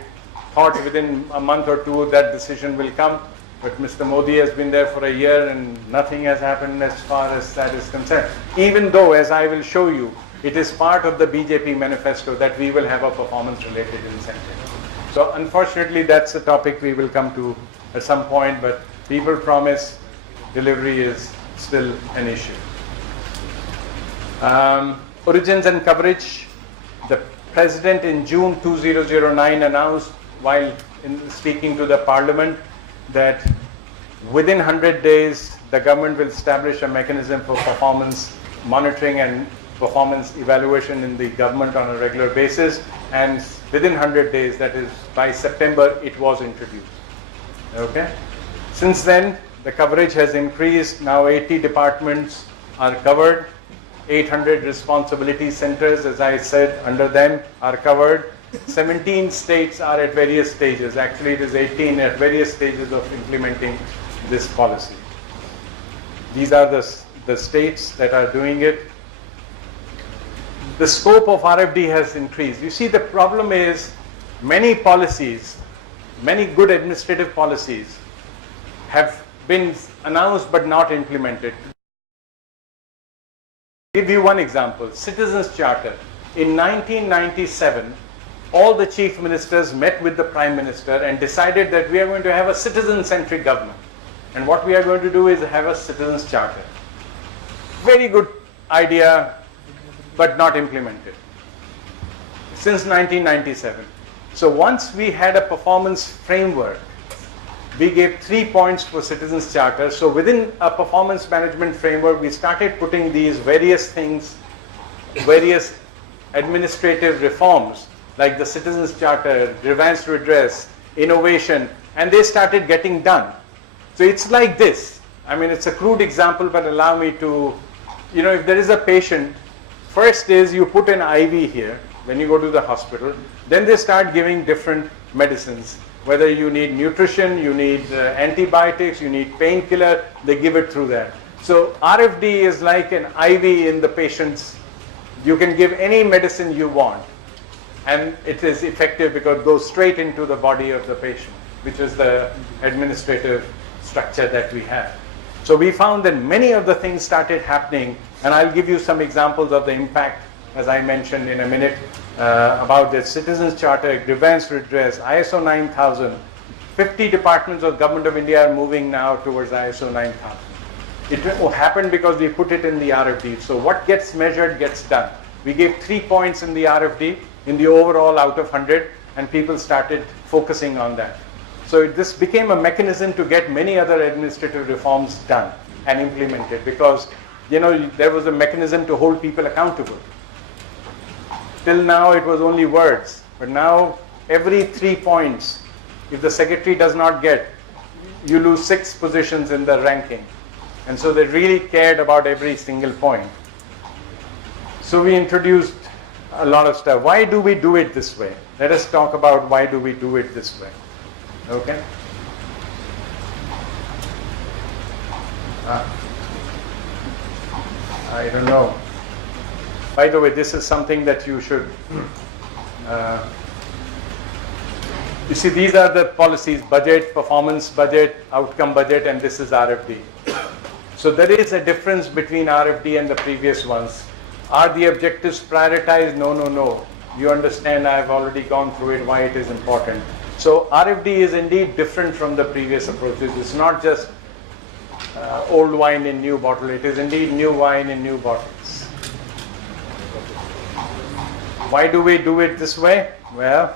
thought within a month or two that decision will come. But Mr. Modi has been there for a year and nothing has happened as far as that is concerned. Even though, as I will show you, it is part of the BJP manifesto that we will have a performance-related incentive. So unfortunately, that's a topic we will come to at some point, but people promise, delivery is still an issue. Origins and coverage. The President in June 2009 announced, while speaking to the Parliament, that within 100 days the government will establish a mechanism for performance monitoring and performance evaluation in the government on a regular basis, and within 100 days, that is by September, it was introduced. Okay? Since then, the coverage has increased. Now 80 departments are covered, 800 responsibility centers, as I said, under them are covered. 17 states are at various stages. Actually, it is 18 at various stages of implementing this policy. These are the states that are doing it. The scope of RFD has increased. You see, the problem is many policies, many good administrative policies have been announced but not implemented. I'll give you one example, Citizens Charter. In 1997, all the chief ministers met with the Prime Minister and decided that we are going to have a citizen-centric government. And what we are going to do is have a Citizens Charter. Very good idea, but not implemented since 1997. So once we had a performance framework, we gave 3 points for Citizens Charter. So within a performance management framework, we started putting these various things, various administrative reforms, like the Citizens Charter, grievance redress, innovation, and they started getting done. So it's like this. I mean, it's a crude example, but allow me to, if there is a patient, first is you put an IV here when you go to the hospital, then they start giving different medicines. Whether you need nutrition, you need antibiotics, you need painkiller, they give it through that. So RFD is like an IV in the patient's. You can give any medicine you want, and it is effective because it goes straight into the body of the patient, which is the administrative structure that we have. So we found that many of the things started happening, and I'll give you some examples of the impact, as I mentioned in a minute, about the Citizens Charter, grievance redress, ISO 9000. 50 departments of Government of India are moving now towards ISO 9000. It happened because we put it in the RFD. So what gets measured gets done. We gave 3 points in the RFD. in the overall out of 100, and people started focusing on that. So this became a mechanism to get many other administrative reforms done and implemented, because there was a mechanism to hold people accountable. Till now it was only words, but now every 3 points, if the secretary does not get, you lose 6 positions in the ranking. And so they really cared about every single point. So we introduced a lot of stuff. Why do we do it this way? Let us talk about why do we do it this way. Okay? I don't know. By the way, this is something that you should you see, these are the policies: budget, performance budget, outcome budget, and this is RFD. So there is a difference between RFD and the previous ones. Are the objectives prioritized? No, no, no. You understand, I have already gone through it, why it is important. So RFD is indeed different from the previous approaches. It's not just old wine in new bottle. It is indeed new wine in new bottles. Why do we do it this way? Well,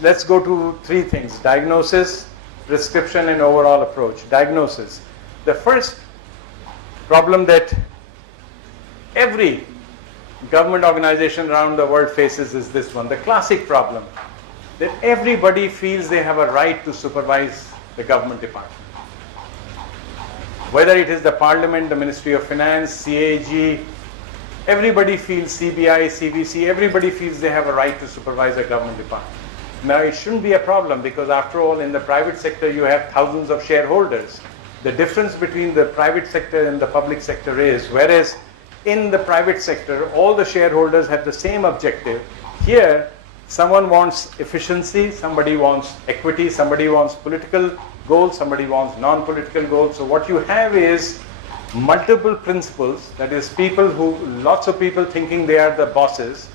let's go to 3 things: diagnosis, prescription, and overall approach. Diagnosis. The first problem that every government organization around the world faces is this one, the classic problem, that everybody feels they have a right to supervise the government department. Whether it is the Parliament, the Ministry of Finance, CAG, everybody feels, CBI, CBC, everybody feels they have a right to supervise a government department. Now, it shouldn't be a problem, because after all, in the private sector, you have thousands of shareholders. The difference between the private sector and the public sector is, whereas in the private sector, all the shareholders have the same objective. Here, someone wants efficiency, somebody wants equity, somebody wants political goals, somebody wants non-political goals. So what you have is multiple principals, that is lots of people thinking they are the bosses,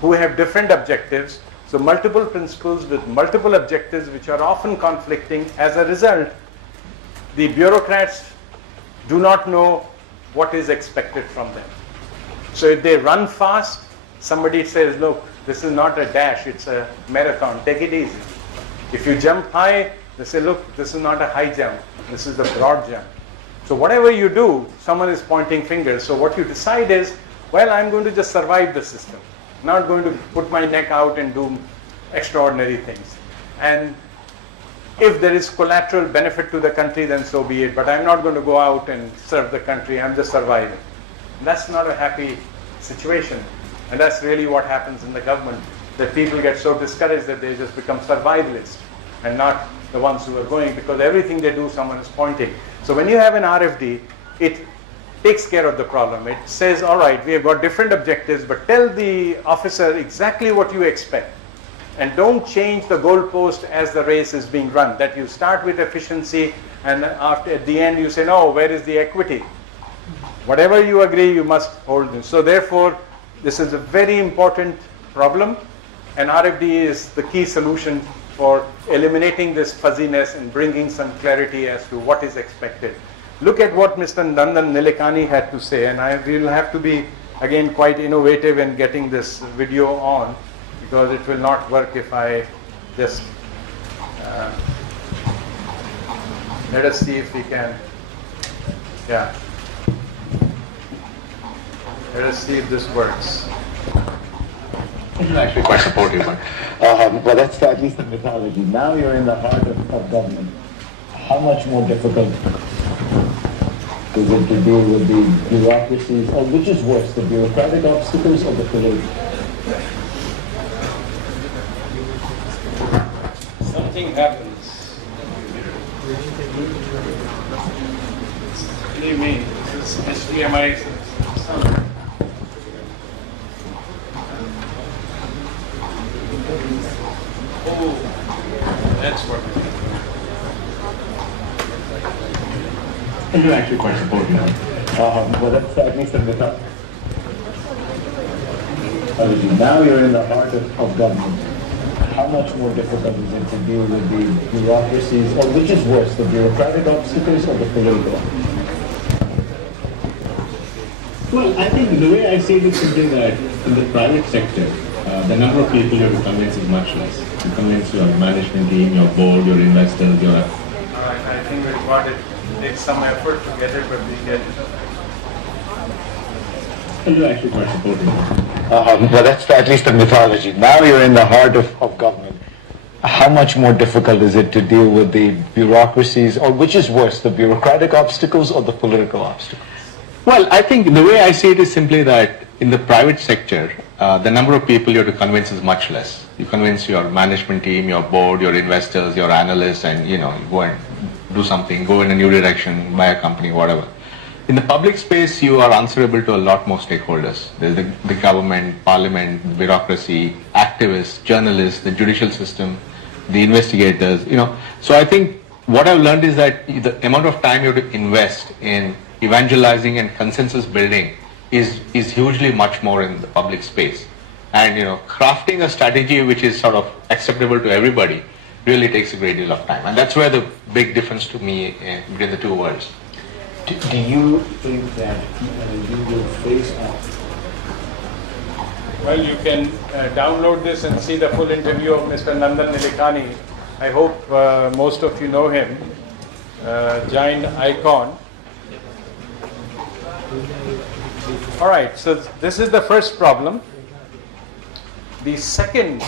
who have different objectives. So multiple principals with multiple objectives which are often conflicting. As a result, the bureaucrats do not know what is expected from them. So if they run fast, somebody says, look, this is not a dash, it's a marathon, take it easy. If you jump high, they say, look, this is not a high jump, this is a broad jump. So whatever you do, someone is pointing fingers. So what you decide is, well, I'm going to just survive the system. Not going to put my neck out and do extraordinary things. And if there is collateral benefit to the country, then so be it. But I'm not going to go out and serve the country. I'm just surviving. And that's not a happy situation. And that's really what happens in the government, that people get so discouraged that they just become survivalists and not the ones who are going, because everything they do, someone is pointing. So when you have an RFD, it takes care of the problem. It says, all right, we have got different objectives, but tell the officer exactly what you expect. And don't change the goalpost as the race is being run. That you start with efficiency, and at the end you say, no, where is the equity? Whatever you agree, you must hold this. So therefore, this is a very important problem, and RFD is the key solution for eliminating this fuzziness and bringing some clarity as to what is expected. Look at what Mr. Nandan Nilekani had to say, and we will have to be, again, quite innovative in getting this video on, because it will not work if I just... let us see if we can... Yeah. Let us see if this works. This is actually quite supportive, but that's at least the mythology. Now you're in the heart of government. How much more difficult is it to deal with the bureaucracies, or which is worse, the bureaucratic obstacles or the political? Something happens. What do you mean? This is HDMI. Oh, that's working. This is actually quite supportive. But that's at least a mythology. Now you're in the heart of government. How much more difficult is it to deal with the bureaucracies, or which is worse, the bureaucratic obstacles or the political? Well, I think the way I see it is simply that in the private sector, the number of people you have to convince is much less. You convince your management team, your board, your investors, your... All right, I think we got it. It takes some effort to get it, but we get it. Well, you're actually quite supportive. Well, that's at least the mythology. Now you're in the heart of government. How much more difficult is it to deal with the bureaucracies, or which is worse, the bureaucratic obstacles or the political obstacles? Well, I think the way I see it is simply that in the private sector, the number of people you have to convince is much less. You convince your management team, your board, your investors, your analysts, and you go and do something, go in a new direction, buy a company, whatever. In the public space, you are answerable to a lot more stakeholders. There's the government, parliament, bureaucracy, activists, journalists, the judicial system, the investigators, So I think what I've learned is that the amount of time you have to invest in evangelizing and consensus building is hugely much more in the public space. And, crafting a strategy which is sort of acceptable to everybody really takes a great deal of time. And that's where the big difference to me between the two worlds. Do you think that you will face off? Well, you can download this and see the full interview of Mr. Nandan Nilekani. I hope most of you know him, giant icon. All right, so this is the first problem. The second,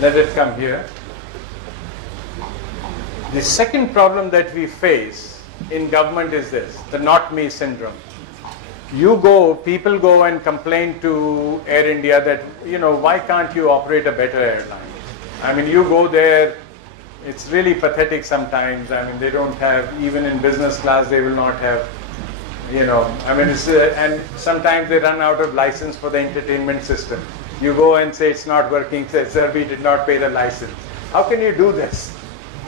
let it come here. The second problem that we face in government is this, the not me syndrome. People go and complain to Air India that, why can't you operate a better airline? I mean, you go there, it's really pathetic sometimes. I mean, they don't have, even in business class, they will not have, and sometimes they run out of license for the entertainment system. You go and say it's not working, say, sir, we did not pay the license. How can you do this?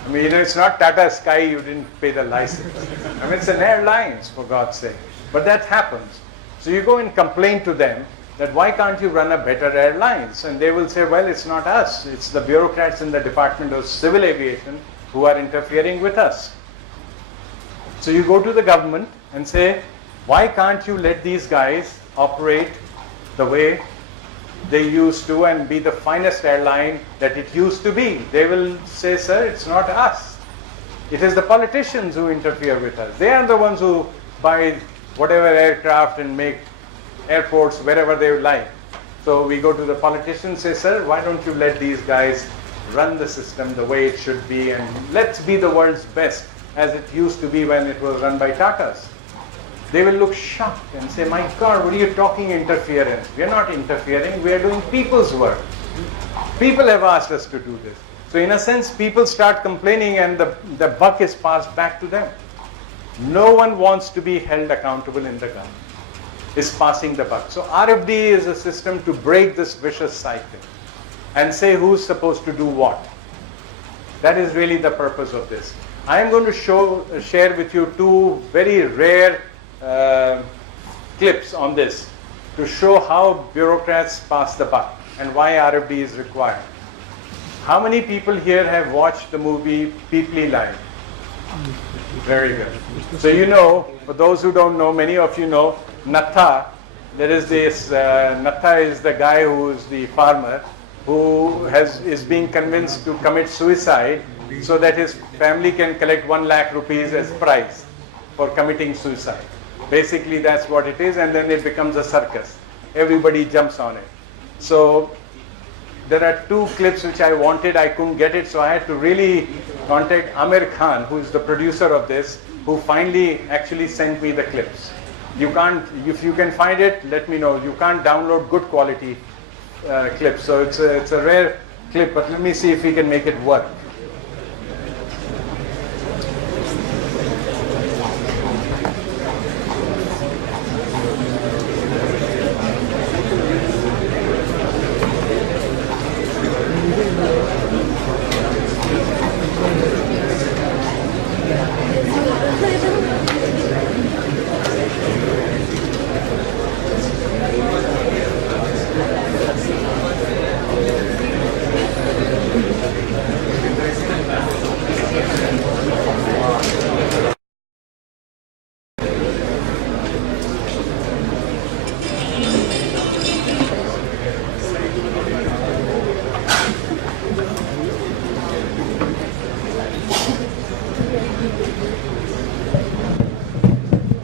I mean, it's not Tata Sky, you didn't pay the license. I mean, it's an airlines, for God's sake. But that happens. So you go and complain to them that why can't you run a better airlines? And they will say, well, it's not us. It's the bureaucrats in the Department of Civil Aviation who are interfering with us. So you go to the government and say, why can't you let these guys operate the way they used to and be the finest airline that it used to be? They will say, sir, it's not us. It is the politicians who interfere with us. They are the ones who buy whatever aircraft and make airports wherever they would like. So we go to the politicians, say, sir, why don't you let these guys run the system the way it should be, and let's be the world's best as it used to be when it was run by Tatas. They will look shocked and say, my God, what are you talking interference? We are not interfering, we are doing people's work. People have asked us to do this. So in a sense, people start complaining and the buck is passed back to them. No one wants to be held accountable in the government. It's passing the buck. So RFD is a system to break this vicious cycle and say who's supposed to do what. That is really the purpose of this. I am going to share with you two very rare clips on this to show how bureaucrats pass the buck and why RFD is required. How many people here have watched the movie Peoply Line? Very good. So for those who don't know, many of you know Natha. There is this, Natha is the guy who is the farmer who is being convinced to commit suicide so that his family can collect 1 lakh rupees as prize for committing suicide. Basically that's what it is, and then it becomes a circus. Everybody jumps on it. So there are two clips which I wanted, I couldn't get it, so I had to really contact Amir Khan, who is the producer of this, who finally actually sent me the clips. You can't, if you can find it, let me know. You can't download good quality clips, so it's a rare clip, but let me see if we can make it work.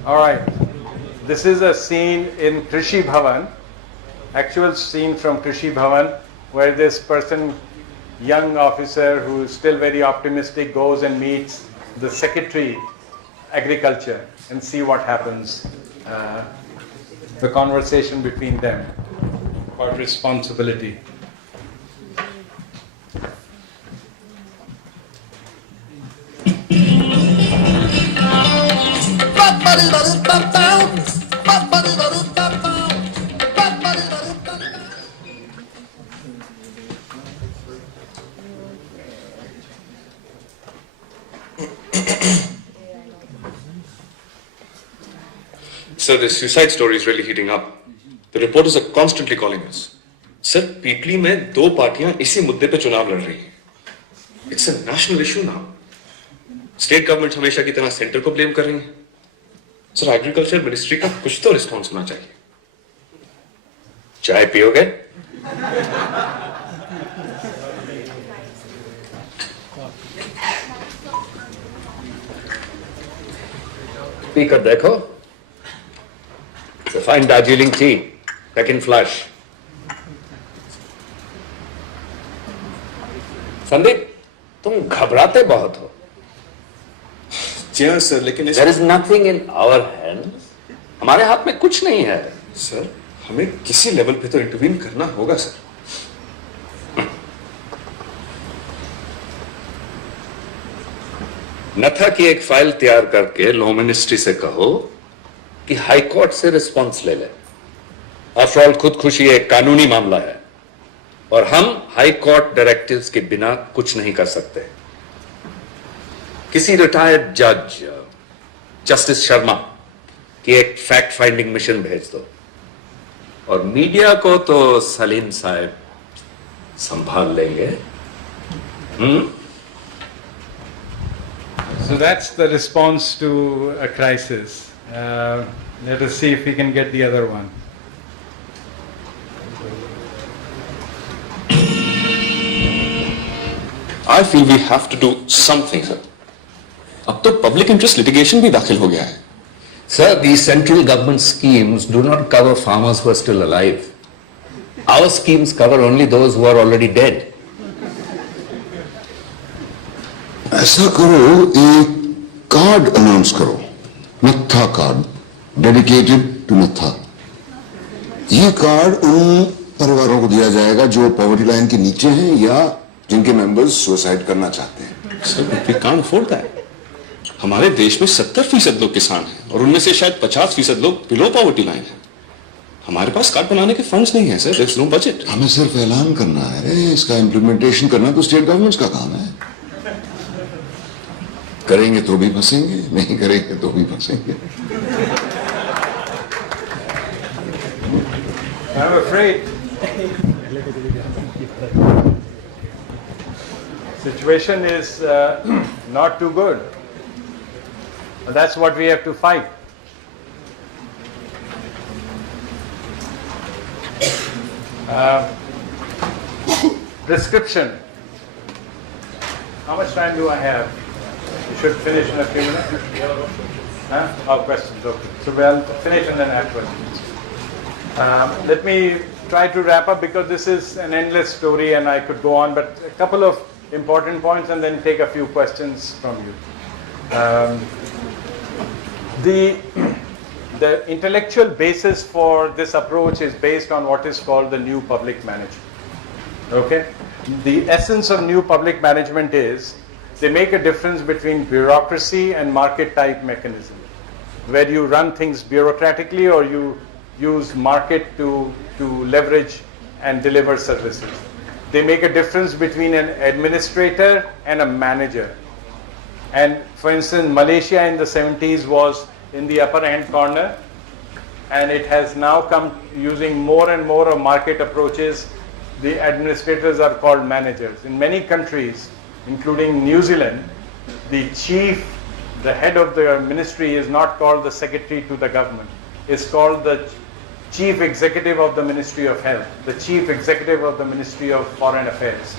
All right. This is a scene in Krishi Bhavan, actual scene from Krishi Bhavan, where this person, young officer who is still very optimistic, goes and meets the Secretary Agriculture and see what happens. The conversation between them about responsibility. Sir, the suicide story is really heating up. The reporters are constantly calling us. Sir, पीपली में 2 पार्टियां इसी मुद्दे पे चुनाव लड़ रही हैं. It's a national issue now. State government हमेशा की तरह सेंटर को ब्लेम कर रही है. सर, एग्रीकल्चर मिनिस्ट्री का कुछ तो रिस्पॉन्स होना चाहिए. चाय पियोगे? पीकर देखो. It's a fine Darjeeling tea, back in flush. Sandeep, तुम घबराते बहुत हो. जी हाँ सर, लेकिन There is nothing in our hands. हमारे हाथ में कुछ नहीं है. सर, हमें किसी लेवल पे तो इंटरवीन करना होगा सर. नथा की एक फाइल तैयार करके लॉ मिनिस्ट्री से कहो कि हाई कोर्ट से रिस्पॉन्स ले ले. आफ्टर ऑल खुदकुशी एक कानूनी मामला है और हम हाई कोर्ट डायरेक्टिव्स के बिना कुछ नहीं कर सकते. किसी रिटायर्ड जज, जस्टिस शर्मा की एक फैक्ट फाइंडिंग मिशन भेज दो और मीडिया को तो सलीम साहब संभाल लेंगे. So that's the response to a crisis. Let us see if we can get the other one. I feel we have to do something, sir. अब तो पब्लिक इंटरेस्ट लिटिगेशन भी दाखिल हो गया है. Sir, these central government schemes do not cover farmers who are still alive. Our schemes cover only those who are already dead. ऐसा करो, एक कार्ड अनाउंस करो, Natha card, dedicated to Natha. ये कार्ड उन परिवारों को दिया जाएगा जो पॉवर्टी लाइन के नीचे हैं या जिनके मेंबर्स सुसाइड करना चाहते हैं. Sir, we can't afford that. हमारे देश में 70% लोग किसान हैं और उनमें से शायद 50% लोग बिलो पॉवर्टी लाइन हैं. हमारे पास कार्ड बनाने के फंड्स नहीं है सर. There's no budget. हमें सिर्फ ऐलान करना है, इसका इम्प्लीमेंटेशन करना तो स्टेट गवर्नमेंट्स का काम है. करेंगे तो भी फंसेंगे, नहीं करेंगे तो भी फंसेंगे. I'm afraid situation is not too good. And that's what we have to fight. Prescription. How much time do I have? You should finish in a few minutes. Huh? Oh, questions. Okay. So we'll finish and then have questions. Let me try to wrap up because this is an endless story and I could go on, but a couple of important points and then take a few questions from you. The intellectual basis for this approach is based on what is called the new public management. Okay? The essence of new public management is they make a difference between bureaucracy and market type mechanism, where you run things bureaucratically or you use market to leverage and deliver services. They make a difference between an administrator and a manager. And for instance, Malaysia in the 70s was in the upper hand corner, and it has now come using more and more of market approaches. The administrators are called managers. In many countries, including New Zealand, the head of the ministry is not called the secretary to the government. It's called the chief executive of the Ministry of Health, the chief executive of the Ministry of Foreign Affairs.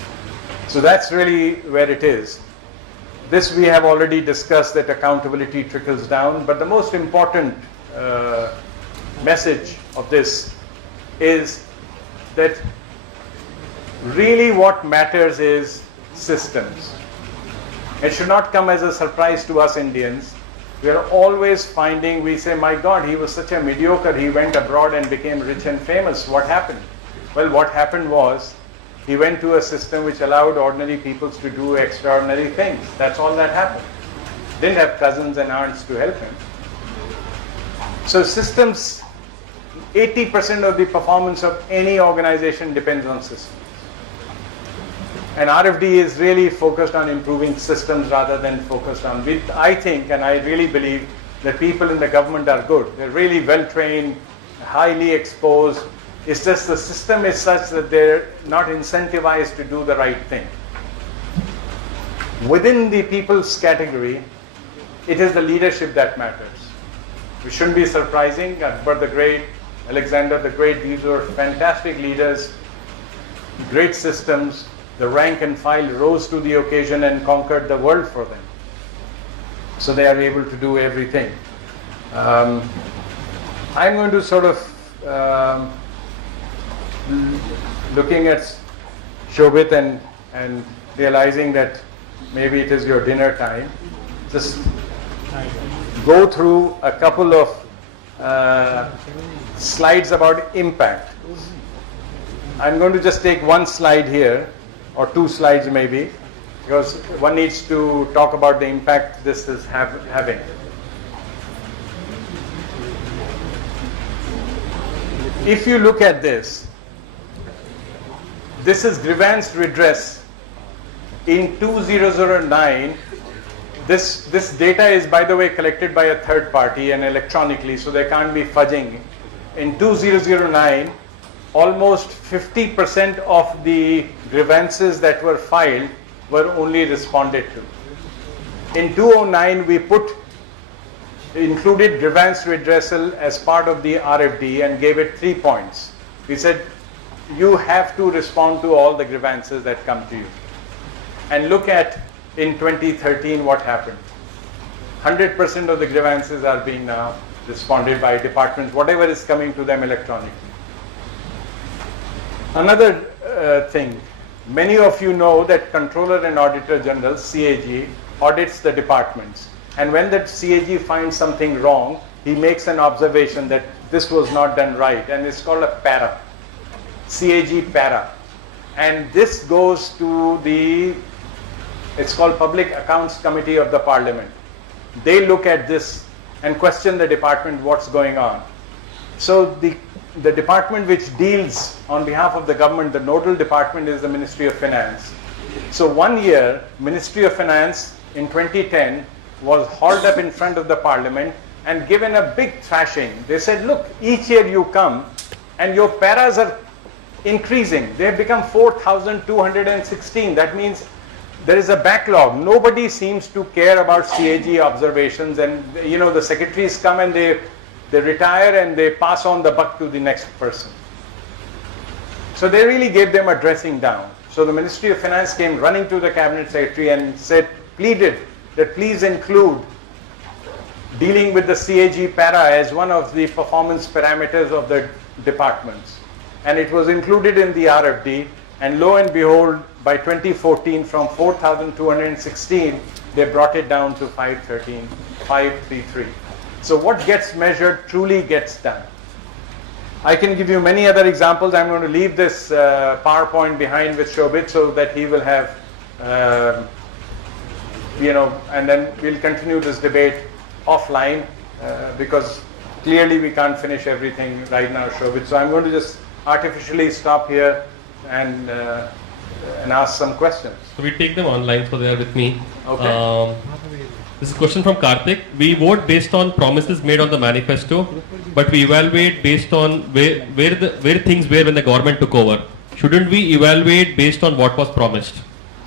So that's really where it is. This we have already discussed, that accountability trickles down, but the most important message of this is that really what matters is systems. It should not come as a surprise to us Indians. We are always finding, we say, my God, he was such a mediocre, he went abroad and became rich and famous. What happened? Well, what happened was, he went to a system which allowed ordinary people to do extraordinary things. That's all that happened. Didn't have cousins and aunts to help him. So systems, 80% of the performance of any organization depends on systems. And RFD is really focused on improving systems rather than focused on, I think, and I really believe that people in the government are good. They're really well trained, highly exposed. It's just the system is such that they're not incentivized to do the right thing. Within the people's category, it is the leadership that matters. We shouldn't be surprising. Akbar the Great, Alexander the Great, these were fantastic leaders, great systems. The rank and file rose to the occasion and conquered the world for them. So they are able to do everything. I'm going to sort of, looking at Shobit and realizing that maybe it is your dinner time, just go through a couple of slides about impact. I'm going to just take one slide here, or two slides maybe, because one needs to talk about the impact this is having. If you look at this is grievance redress in 2009. This data is, by the way, collected by a third party and electronically, so there can't be fudging. In 2009, almost 50% of the grievances that were filed were only responded to. In 2009, we included grievance redressal as part of the RFD and gave it 3 points. We said, you have to respond to all the grievances that come to you. And look at, in 2013, what happened. 100% of the grievances are being now responded by departments, whatever is coming to them electronically. Another thing, many of you know that Controller and Auditor General, CAG, audits the departments. And when that CAG finds something wrong, he makes an observation that this was not done right, and it's called a para, CAG para. And this goes to it's called Public Accounts Committee of the Parliament. They look at this and question the department what's going on. So the department which deals on behalf of the government, the nodal department, is the Ministry of Finance. So 1 year, Ministry of Finance in 2010 was hauled up in front of the Parliament and given a big thrashing. They said, look, each year you come and your paras are increasing. They have become 4,216. That means there is a backlog. Nobody seems to care about CAG observations, and the secretaries come and they retire and they pass on the buck to the next person. So they really gave them a dressing down. So the Ministry of Finance came running to the Cabinet Secretary and pleaded that please include dealing with the CAG para as one of the performance parameters of the departments. And it was included in the RFD, and lo and behold, by 2014, from 4,216, they brought it down to 533. So what gets measured truly gets done. I can give you many other examples. I'm going to leave this PowerPoint behind with Shobit so that he will have, and then we'll continue this debate offline because clearly we can't finish everything right now, Shobit. So I'm going to just artificially stop here and ask some questions. So we take them online, so they are with me. Okay. This is a question from Karthik. We vote based on promises made on the manifesto, but we evaluate based on where things were when the government took over. Shouldn't we evaluate based on what was promised?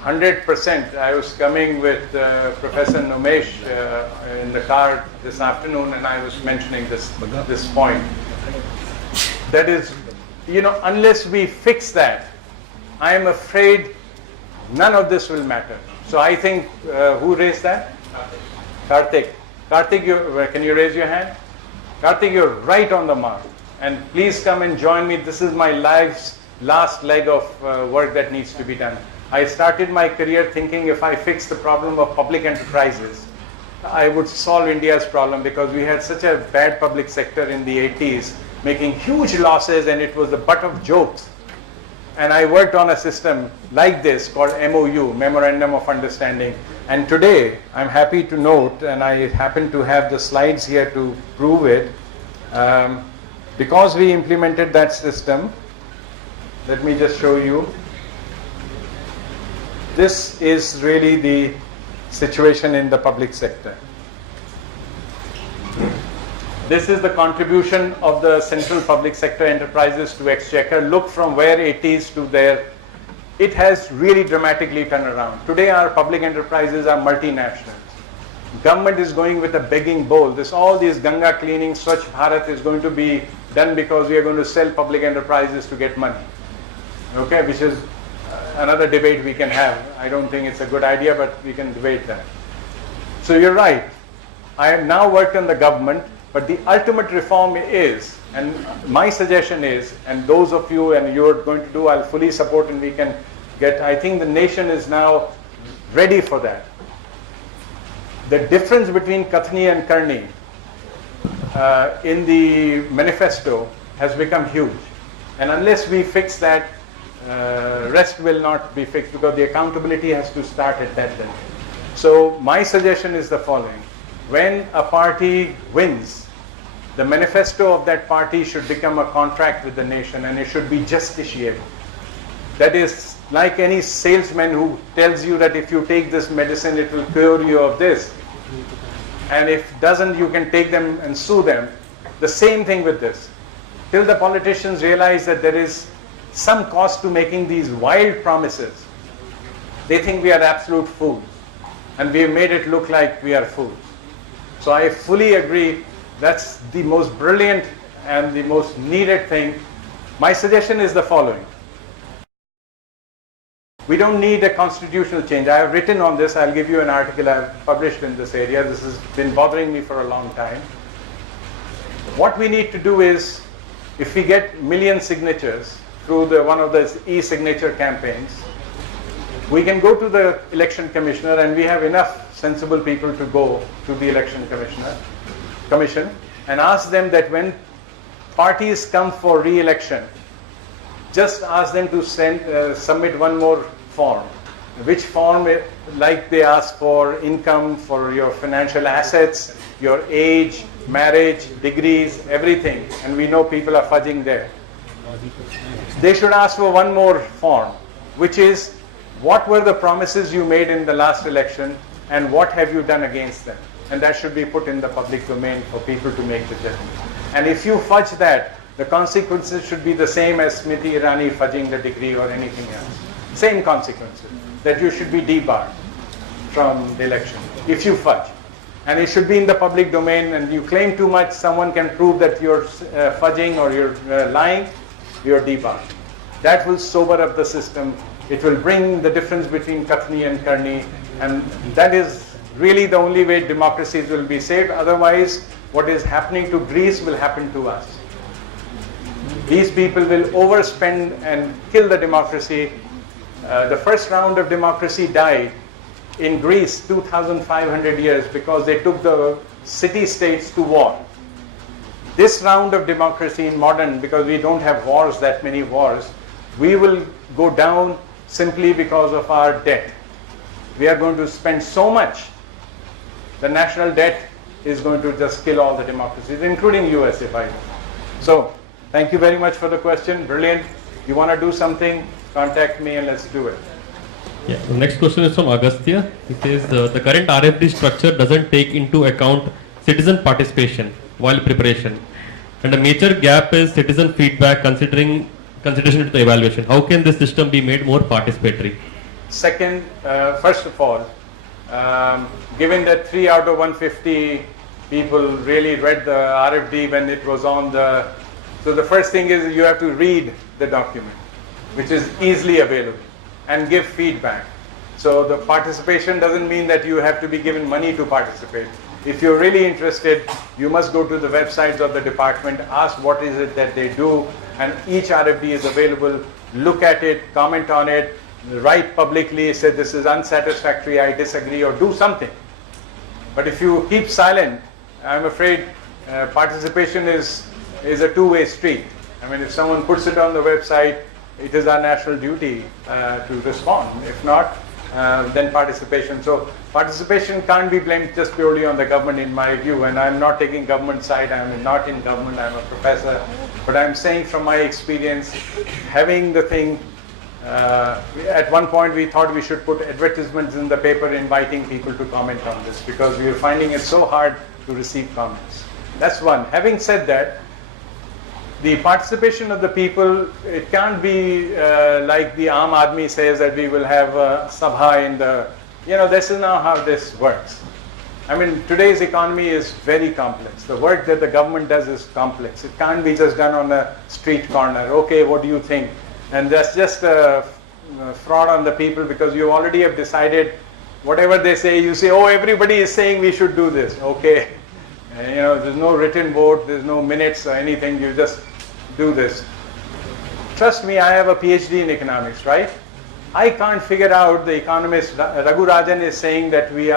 100%. I was coming with Professor Nomesh in the car this afternoon, and I was mentioning this point. That is, unless we fix that, I am afraid none of this will matter. So I think, who raised that? Karthik. Karthik, can you raise your hand? Karthik, you're right on the mark. And please come and join me. This is my life's last leg of work that needs to be done. I started my career thinking if I fix the problem of public enterprises, I would solve India's problem, because we had such a bad public sector in the 80s, making huge losses, and it was the butt of jokes. And I worked on a system like this called MOU, Memorandum of Understanding. And today, I'm happy to note, and I happen to have the slides here to prove it, because we implemented that system. Let me just show you. This is really the situation in the public sector. This is the contribution of the central public sector enterprises to exchequer. Look from where it is to there. It has really dramatically turned around. Today our public enterprises are multinationals. Government is going with a begging bowl. All these Ganga cleaning, Swachh Bharat is going to be done because we are going to sell public enterprises to get money. Okay, which is another debate we can have. I don't think it's a good idea, but we can debate that. So you're right. I have now worked on the government, but the ultimate reform is, and my suggestion is, and those of you and you're going to do, I'll fully support, and we can get, I think the nation is now ready for that. The difference between Kathni and Karni in the manifesto has become huge. And unless we fix that, rest will not be fixed, because the accountability has to start at that level. So my suggestion is the following. When a party wins, the manifesto of that party should become a contract with the nation, and it should be justiciable. That is like any salesman who tells you that if you take this medicine, it will cure you of this. And if it doesn't, you can take them and sue them. The same thing with this. Till the politicians realize that there is some cost to making these wild promises, they think we are absolute fools. And we have made it look like we are fools. So I fully agree, that's the most brilliant and the most needed thing. My suggestion is the following. We don't need a constitutional change. I have written on this. I'll give you an article I have published in this area. This has been bothering me for a long time. What we need to do is, if we get million signatures through one of the e-signature campaigns, we can go to the election commissioner, and we have enough sensible people to go to the election commission and ask them that when parties come for re-election, just ask them to submit one more form. Which form? Like they ask for income, for your financial assets, your age, marriage, degrees, everything. And we know people are fudging there. They should ask for one more form, which is, what were the promises you made in the last election, and what have you done against them? And that should be put in the public domain for people to make the judgment. And if you fudge that, the consequences should be the same as Smriti Irani fudging the degree or anything else. Same consequences, that you should be debarred from the election if you fudge. And it should be in the public domain, and you claim too much, someone can prove that you're fudging or you're lying, you're debarred. That will sober up the system. It will bring the difference between Kathni and Karni, and that is really the only way democracies will be saved. Otherwise, what is happening to Greece will happen to us. These people will overspend and kill the democracy. The first round of democracy died in Greece 2,500 years because they took the city-states to war. This round of democracy in modern, because we don't have wars, that many wars, we will go down simply because of our debt. We are going to spend so much. The national debt is going to just kill all the democracies, including US, if I know. So, thank you very much for the question. Brilliant. You want to do something, contact me and let's do it. Yeah. The next question is from Agastya. It says the current RFD structure doesn't take into account citizen participation while preparation, and a major gap is citizen feedback consideration to the evaluation. How can this system be made more participatory? Second, first of all, given that 3 out of 150 people really read the RFD when it was on the, so the first thing is you have to read the document, which is easily available, and give feedback. So the participation doesn't mean that you have to be given money to participate. If you're really interested, you must go to the websites of the department, ask what is it that they do, and each RFD is available. Look at it, comment on it, write publicly, say this is unsatisfactory, I disagree, or do something. But if you keep silent, I'm afraid participation is a two-way street. I mean, if someone puts it on the website, it is our national duty to respond. If not, then participation. So participation can't be blamed just purely on the government in my view, and I'm not taking government side, I'm not in government, I'm a professor, but I'm saying from my experience, having the thing, at one point we thought we should put advertisements in the paper inviting people to comment on this, because we are finding it so hard to receive comments. That's one. Having said that, the participation of the people, it can't be like the Aam Aadmi says that we will have a sabha in the, this is not how this works. I mean, today's economy is very complex. The work that the government does is complex. It can't be just done on a street corner. Okay, what do you think? And that's just a fraud on the people, because you already have decided whatever they say, you say, oh, everybody is saying we should do this. Okay. There's no written vote, there's no minutes or anything, you just do this. Trust me, I have a PhD in economics, right? I can't figure out, the economist Raghu Rajan is saying that the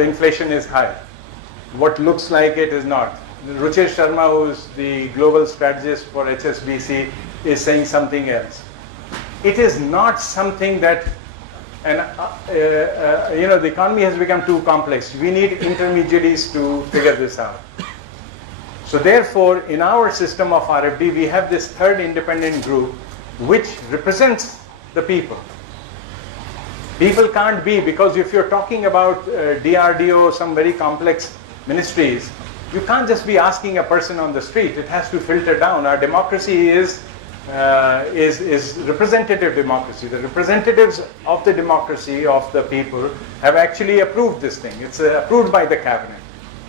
inflation is high. What looks like it is not. Ruchir Sharma, who's the global strategist for HSBC, is saying something else. It is not something that, the economy has become too complex. We need intermediaries to figure this out. So therefore, in our system of RFD, we have this third independent group which represents the people. People can't be, because if you're talking about DRDO, some very complex ministries, you can't just be asking a person on the street. It has to filter down. Our democracy is representative democracy. The representatives of the democracy of the people have actually approved this thing. It's approved by the cabinet.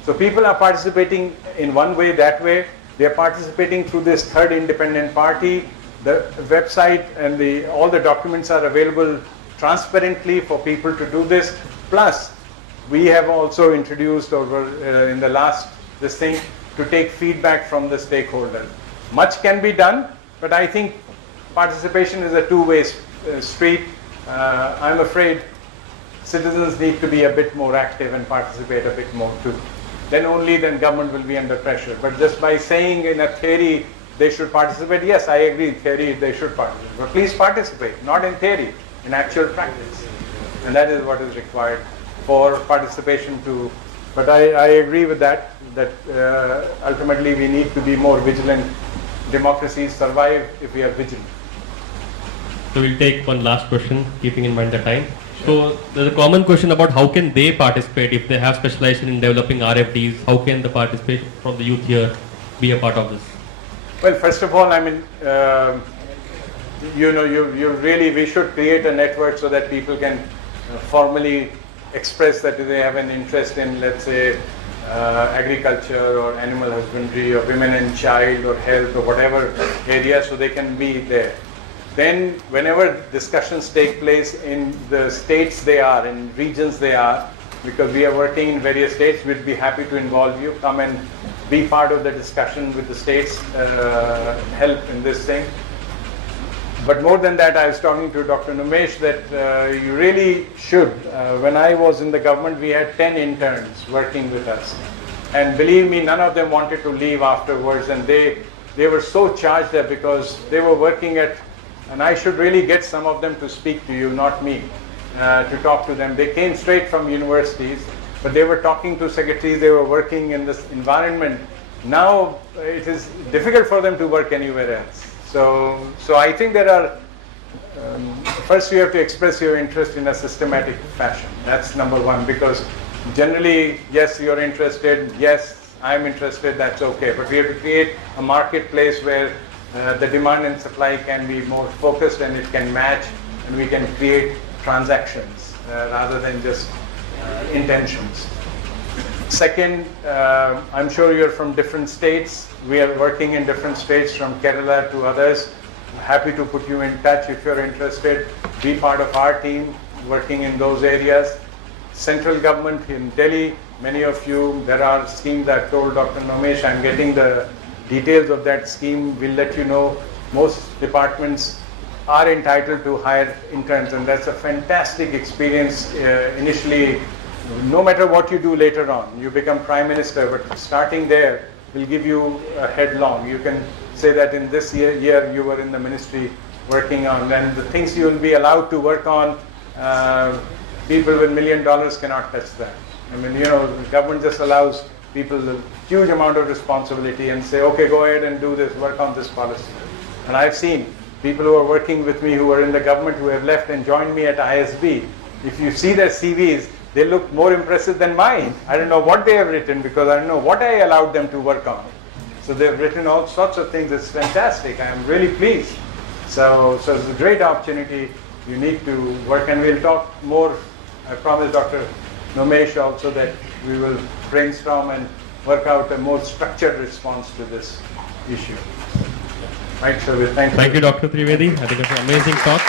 So people are participating in one way, that way. They are participating through this third independent party. The website and all the documents are available transparently for people to do this. Plus, we have also introduced in the last to take feedback from the stakeholders. Much can be done, but I think participation is a two-way street. I'm afraid citizens need to be a bit more active and participate a bit more too. Then government will be under pressure. But just by saying in a theory they should participate, yes, I agree, in theory they should participate. But please participate, not in theory, in actual practice. And that is what is required for participation to. But I agree with that ultimately we need to be more vigilant. Democracies survive if we are vigilant. So we'll take one last question, keeping in mind the time. So there's a common question about how can they participate if they have specialization in developing RFDs. How can the participation from the youth here be a part of this? Well, first of all, I mean, we should create a network so that people can formally express that they have an interest in, let's say, agriculture or animal husbandry or women and child or health or whatever area, so they can be there. Then whenever discussions take place in the states they are, in regions they are, because we are working in various states, we'd be happy to involve you, come and be part of the discussion with the states, help in this thing. But more than that, I was talking to Dr. Numesh that you really should. When I was in the government, we had 10 interns working with us. And believe me, none of them wanted to leave afterwards, and they were so charged up because they were working at, and I should really get some of them to speak to you, not me, to talk to them. They came straight from universities, but they were talking to secretaries, they were working in this environment. Now it is difficult for them to work anywhere else. So I think there are, first you have to express your interest in a systematic fashion. That's number one, because generally, yes, you're interested, yes, I'm interested, that's okay. But we have to create a marketplace where the demand and supply can be more focused and it can match, and we can create transactions rather than just intentions. Second, I'm sure you're from different states. We are working in different states, from Kerala to others. happy to put you in touch if you're interested. Be part of our team working in those areas. Central government in Delhi, many of you, there are schemes. I've told Dr. Nomesh, I'm getting the details of that scheme. We'll let you know. Most departments are entitled to hire interns, and that's a fantastic experience initially. No matter what you do later on, you become Prime Minister, but starting there will give you a headlong. You can say that in this year you were in the ministry working on, and the things you will be allowed to work on, people with $1 million cannot touch that. I mean, the government just allows people a huge amount of responsibility and say, okay, go ahead and do this, work on this policy. And I've seen people who are working with me who are in the government who have left and joined me at ISB. If you see their CVs, they look more impressive than mine. I don't know what they have written because I don't know what I allowed them to work on. So they've written all sorts of things. It's fantastic. I am really pleased. So it's a great opportunity. You need to work, and we'll talk more. I promise Dr. Nomesh also that we will brainstorm and work out a more structured response to this issue. Right, so we'll thank you. Thank you, Dr. Trivedi. I think it's an amazing talk.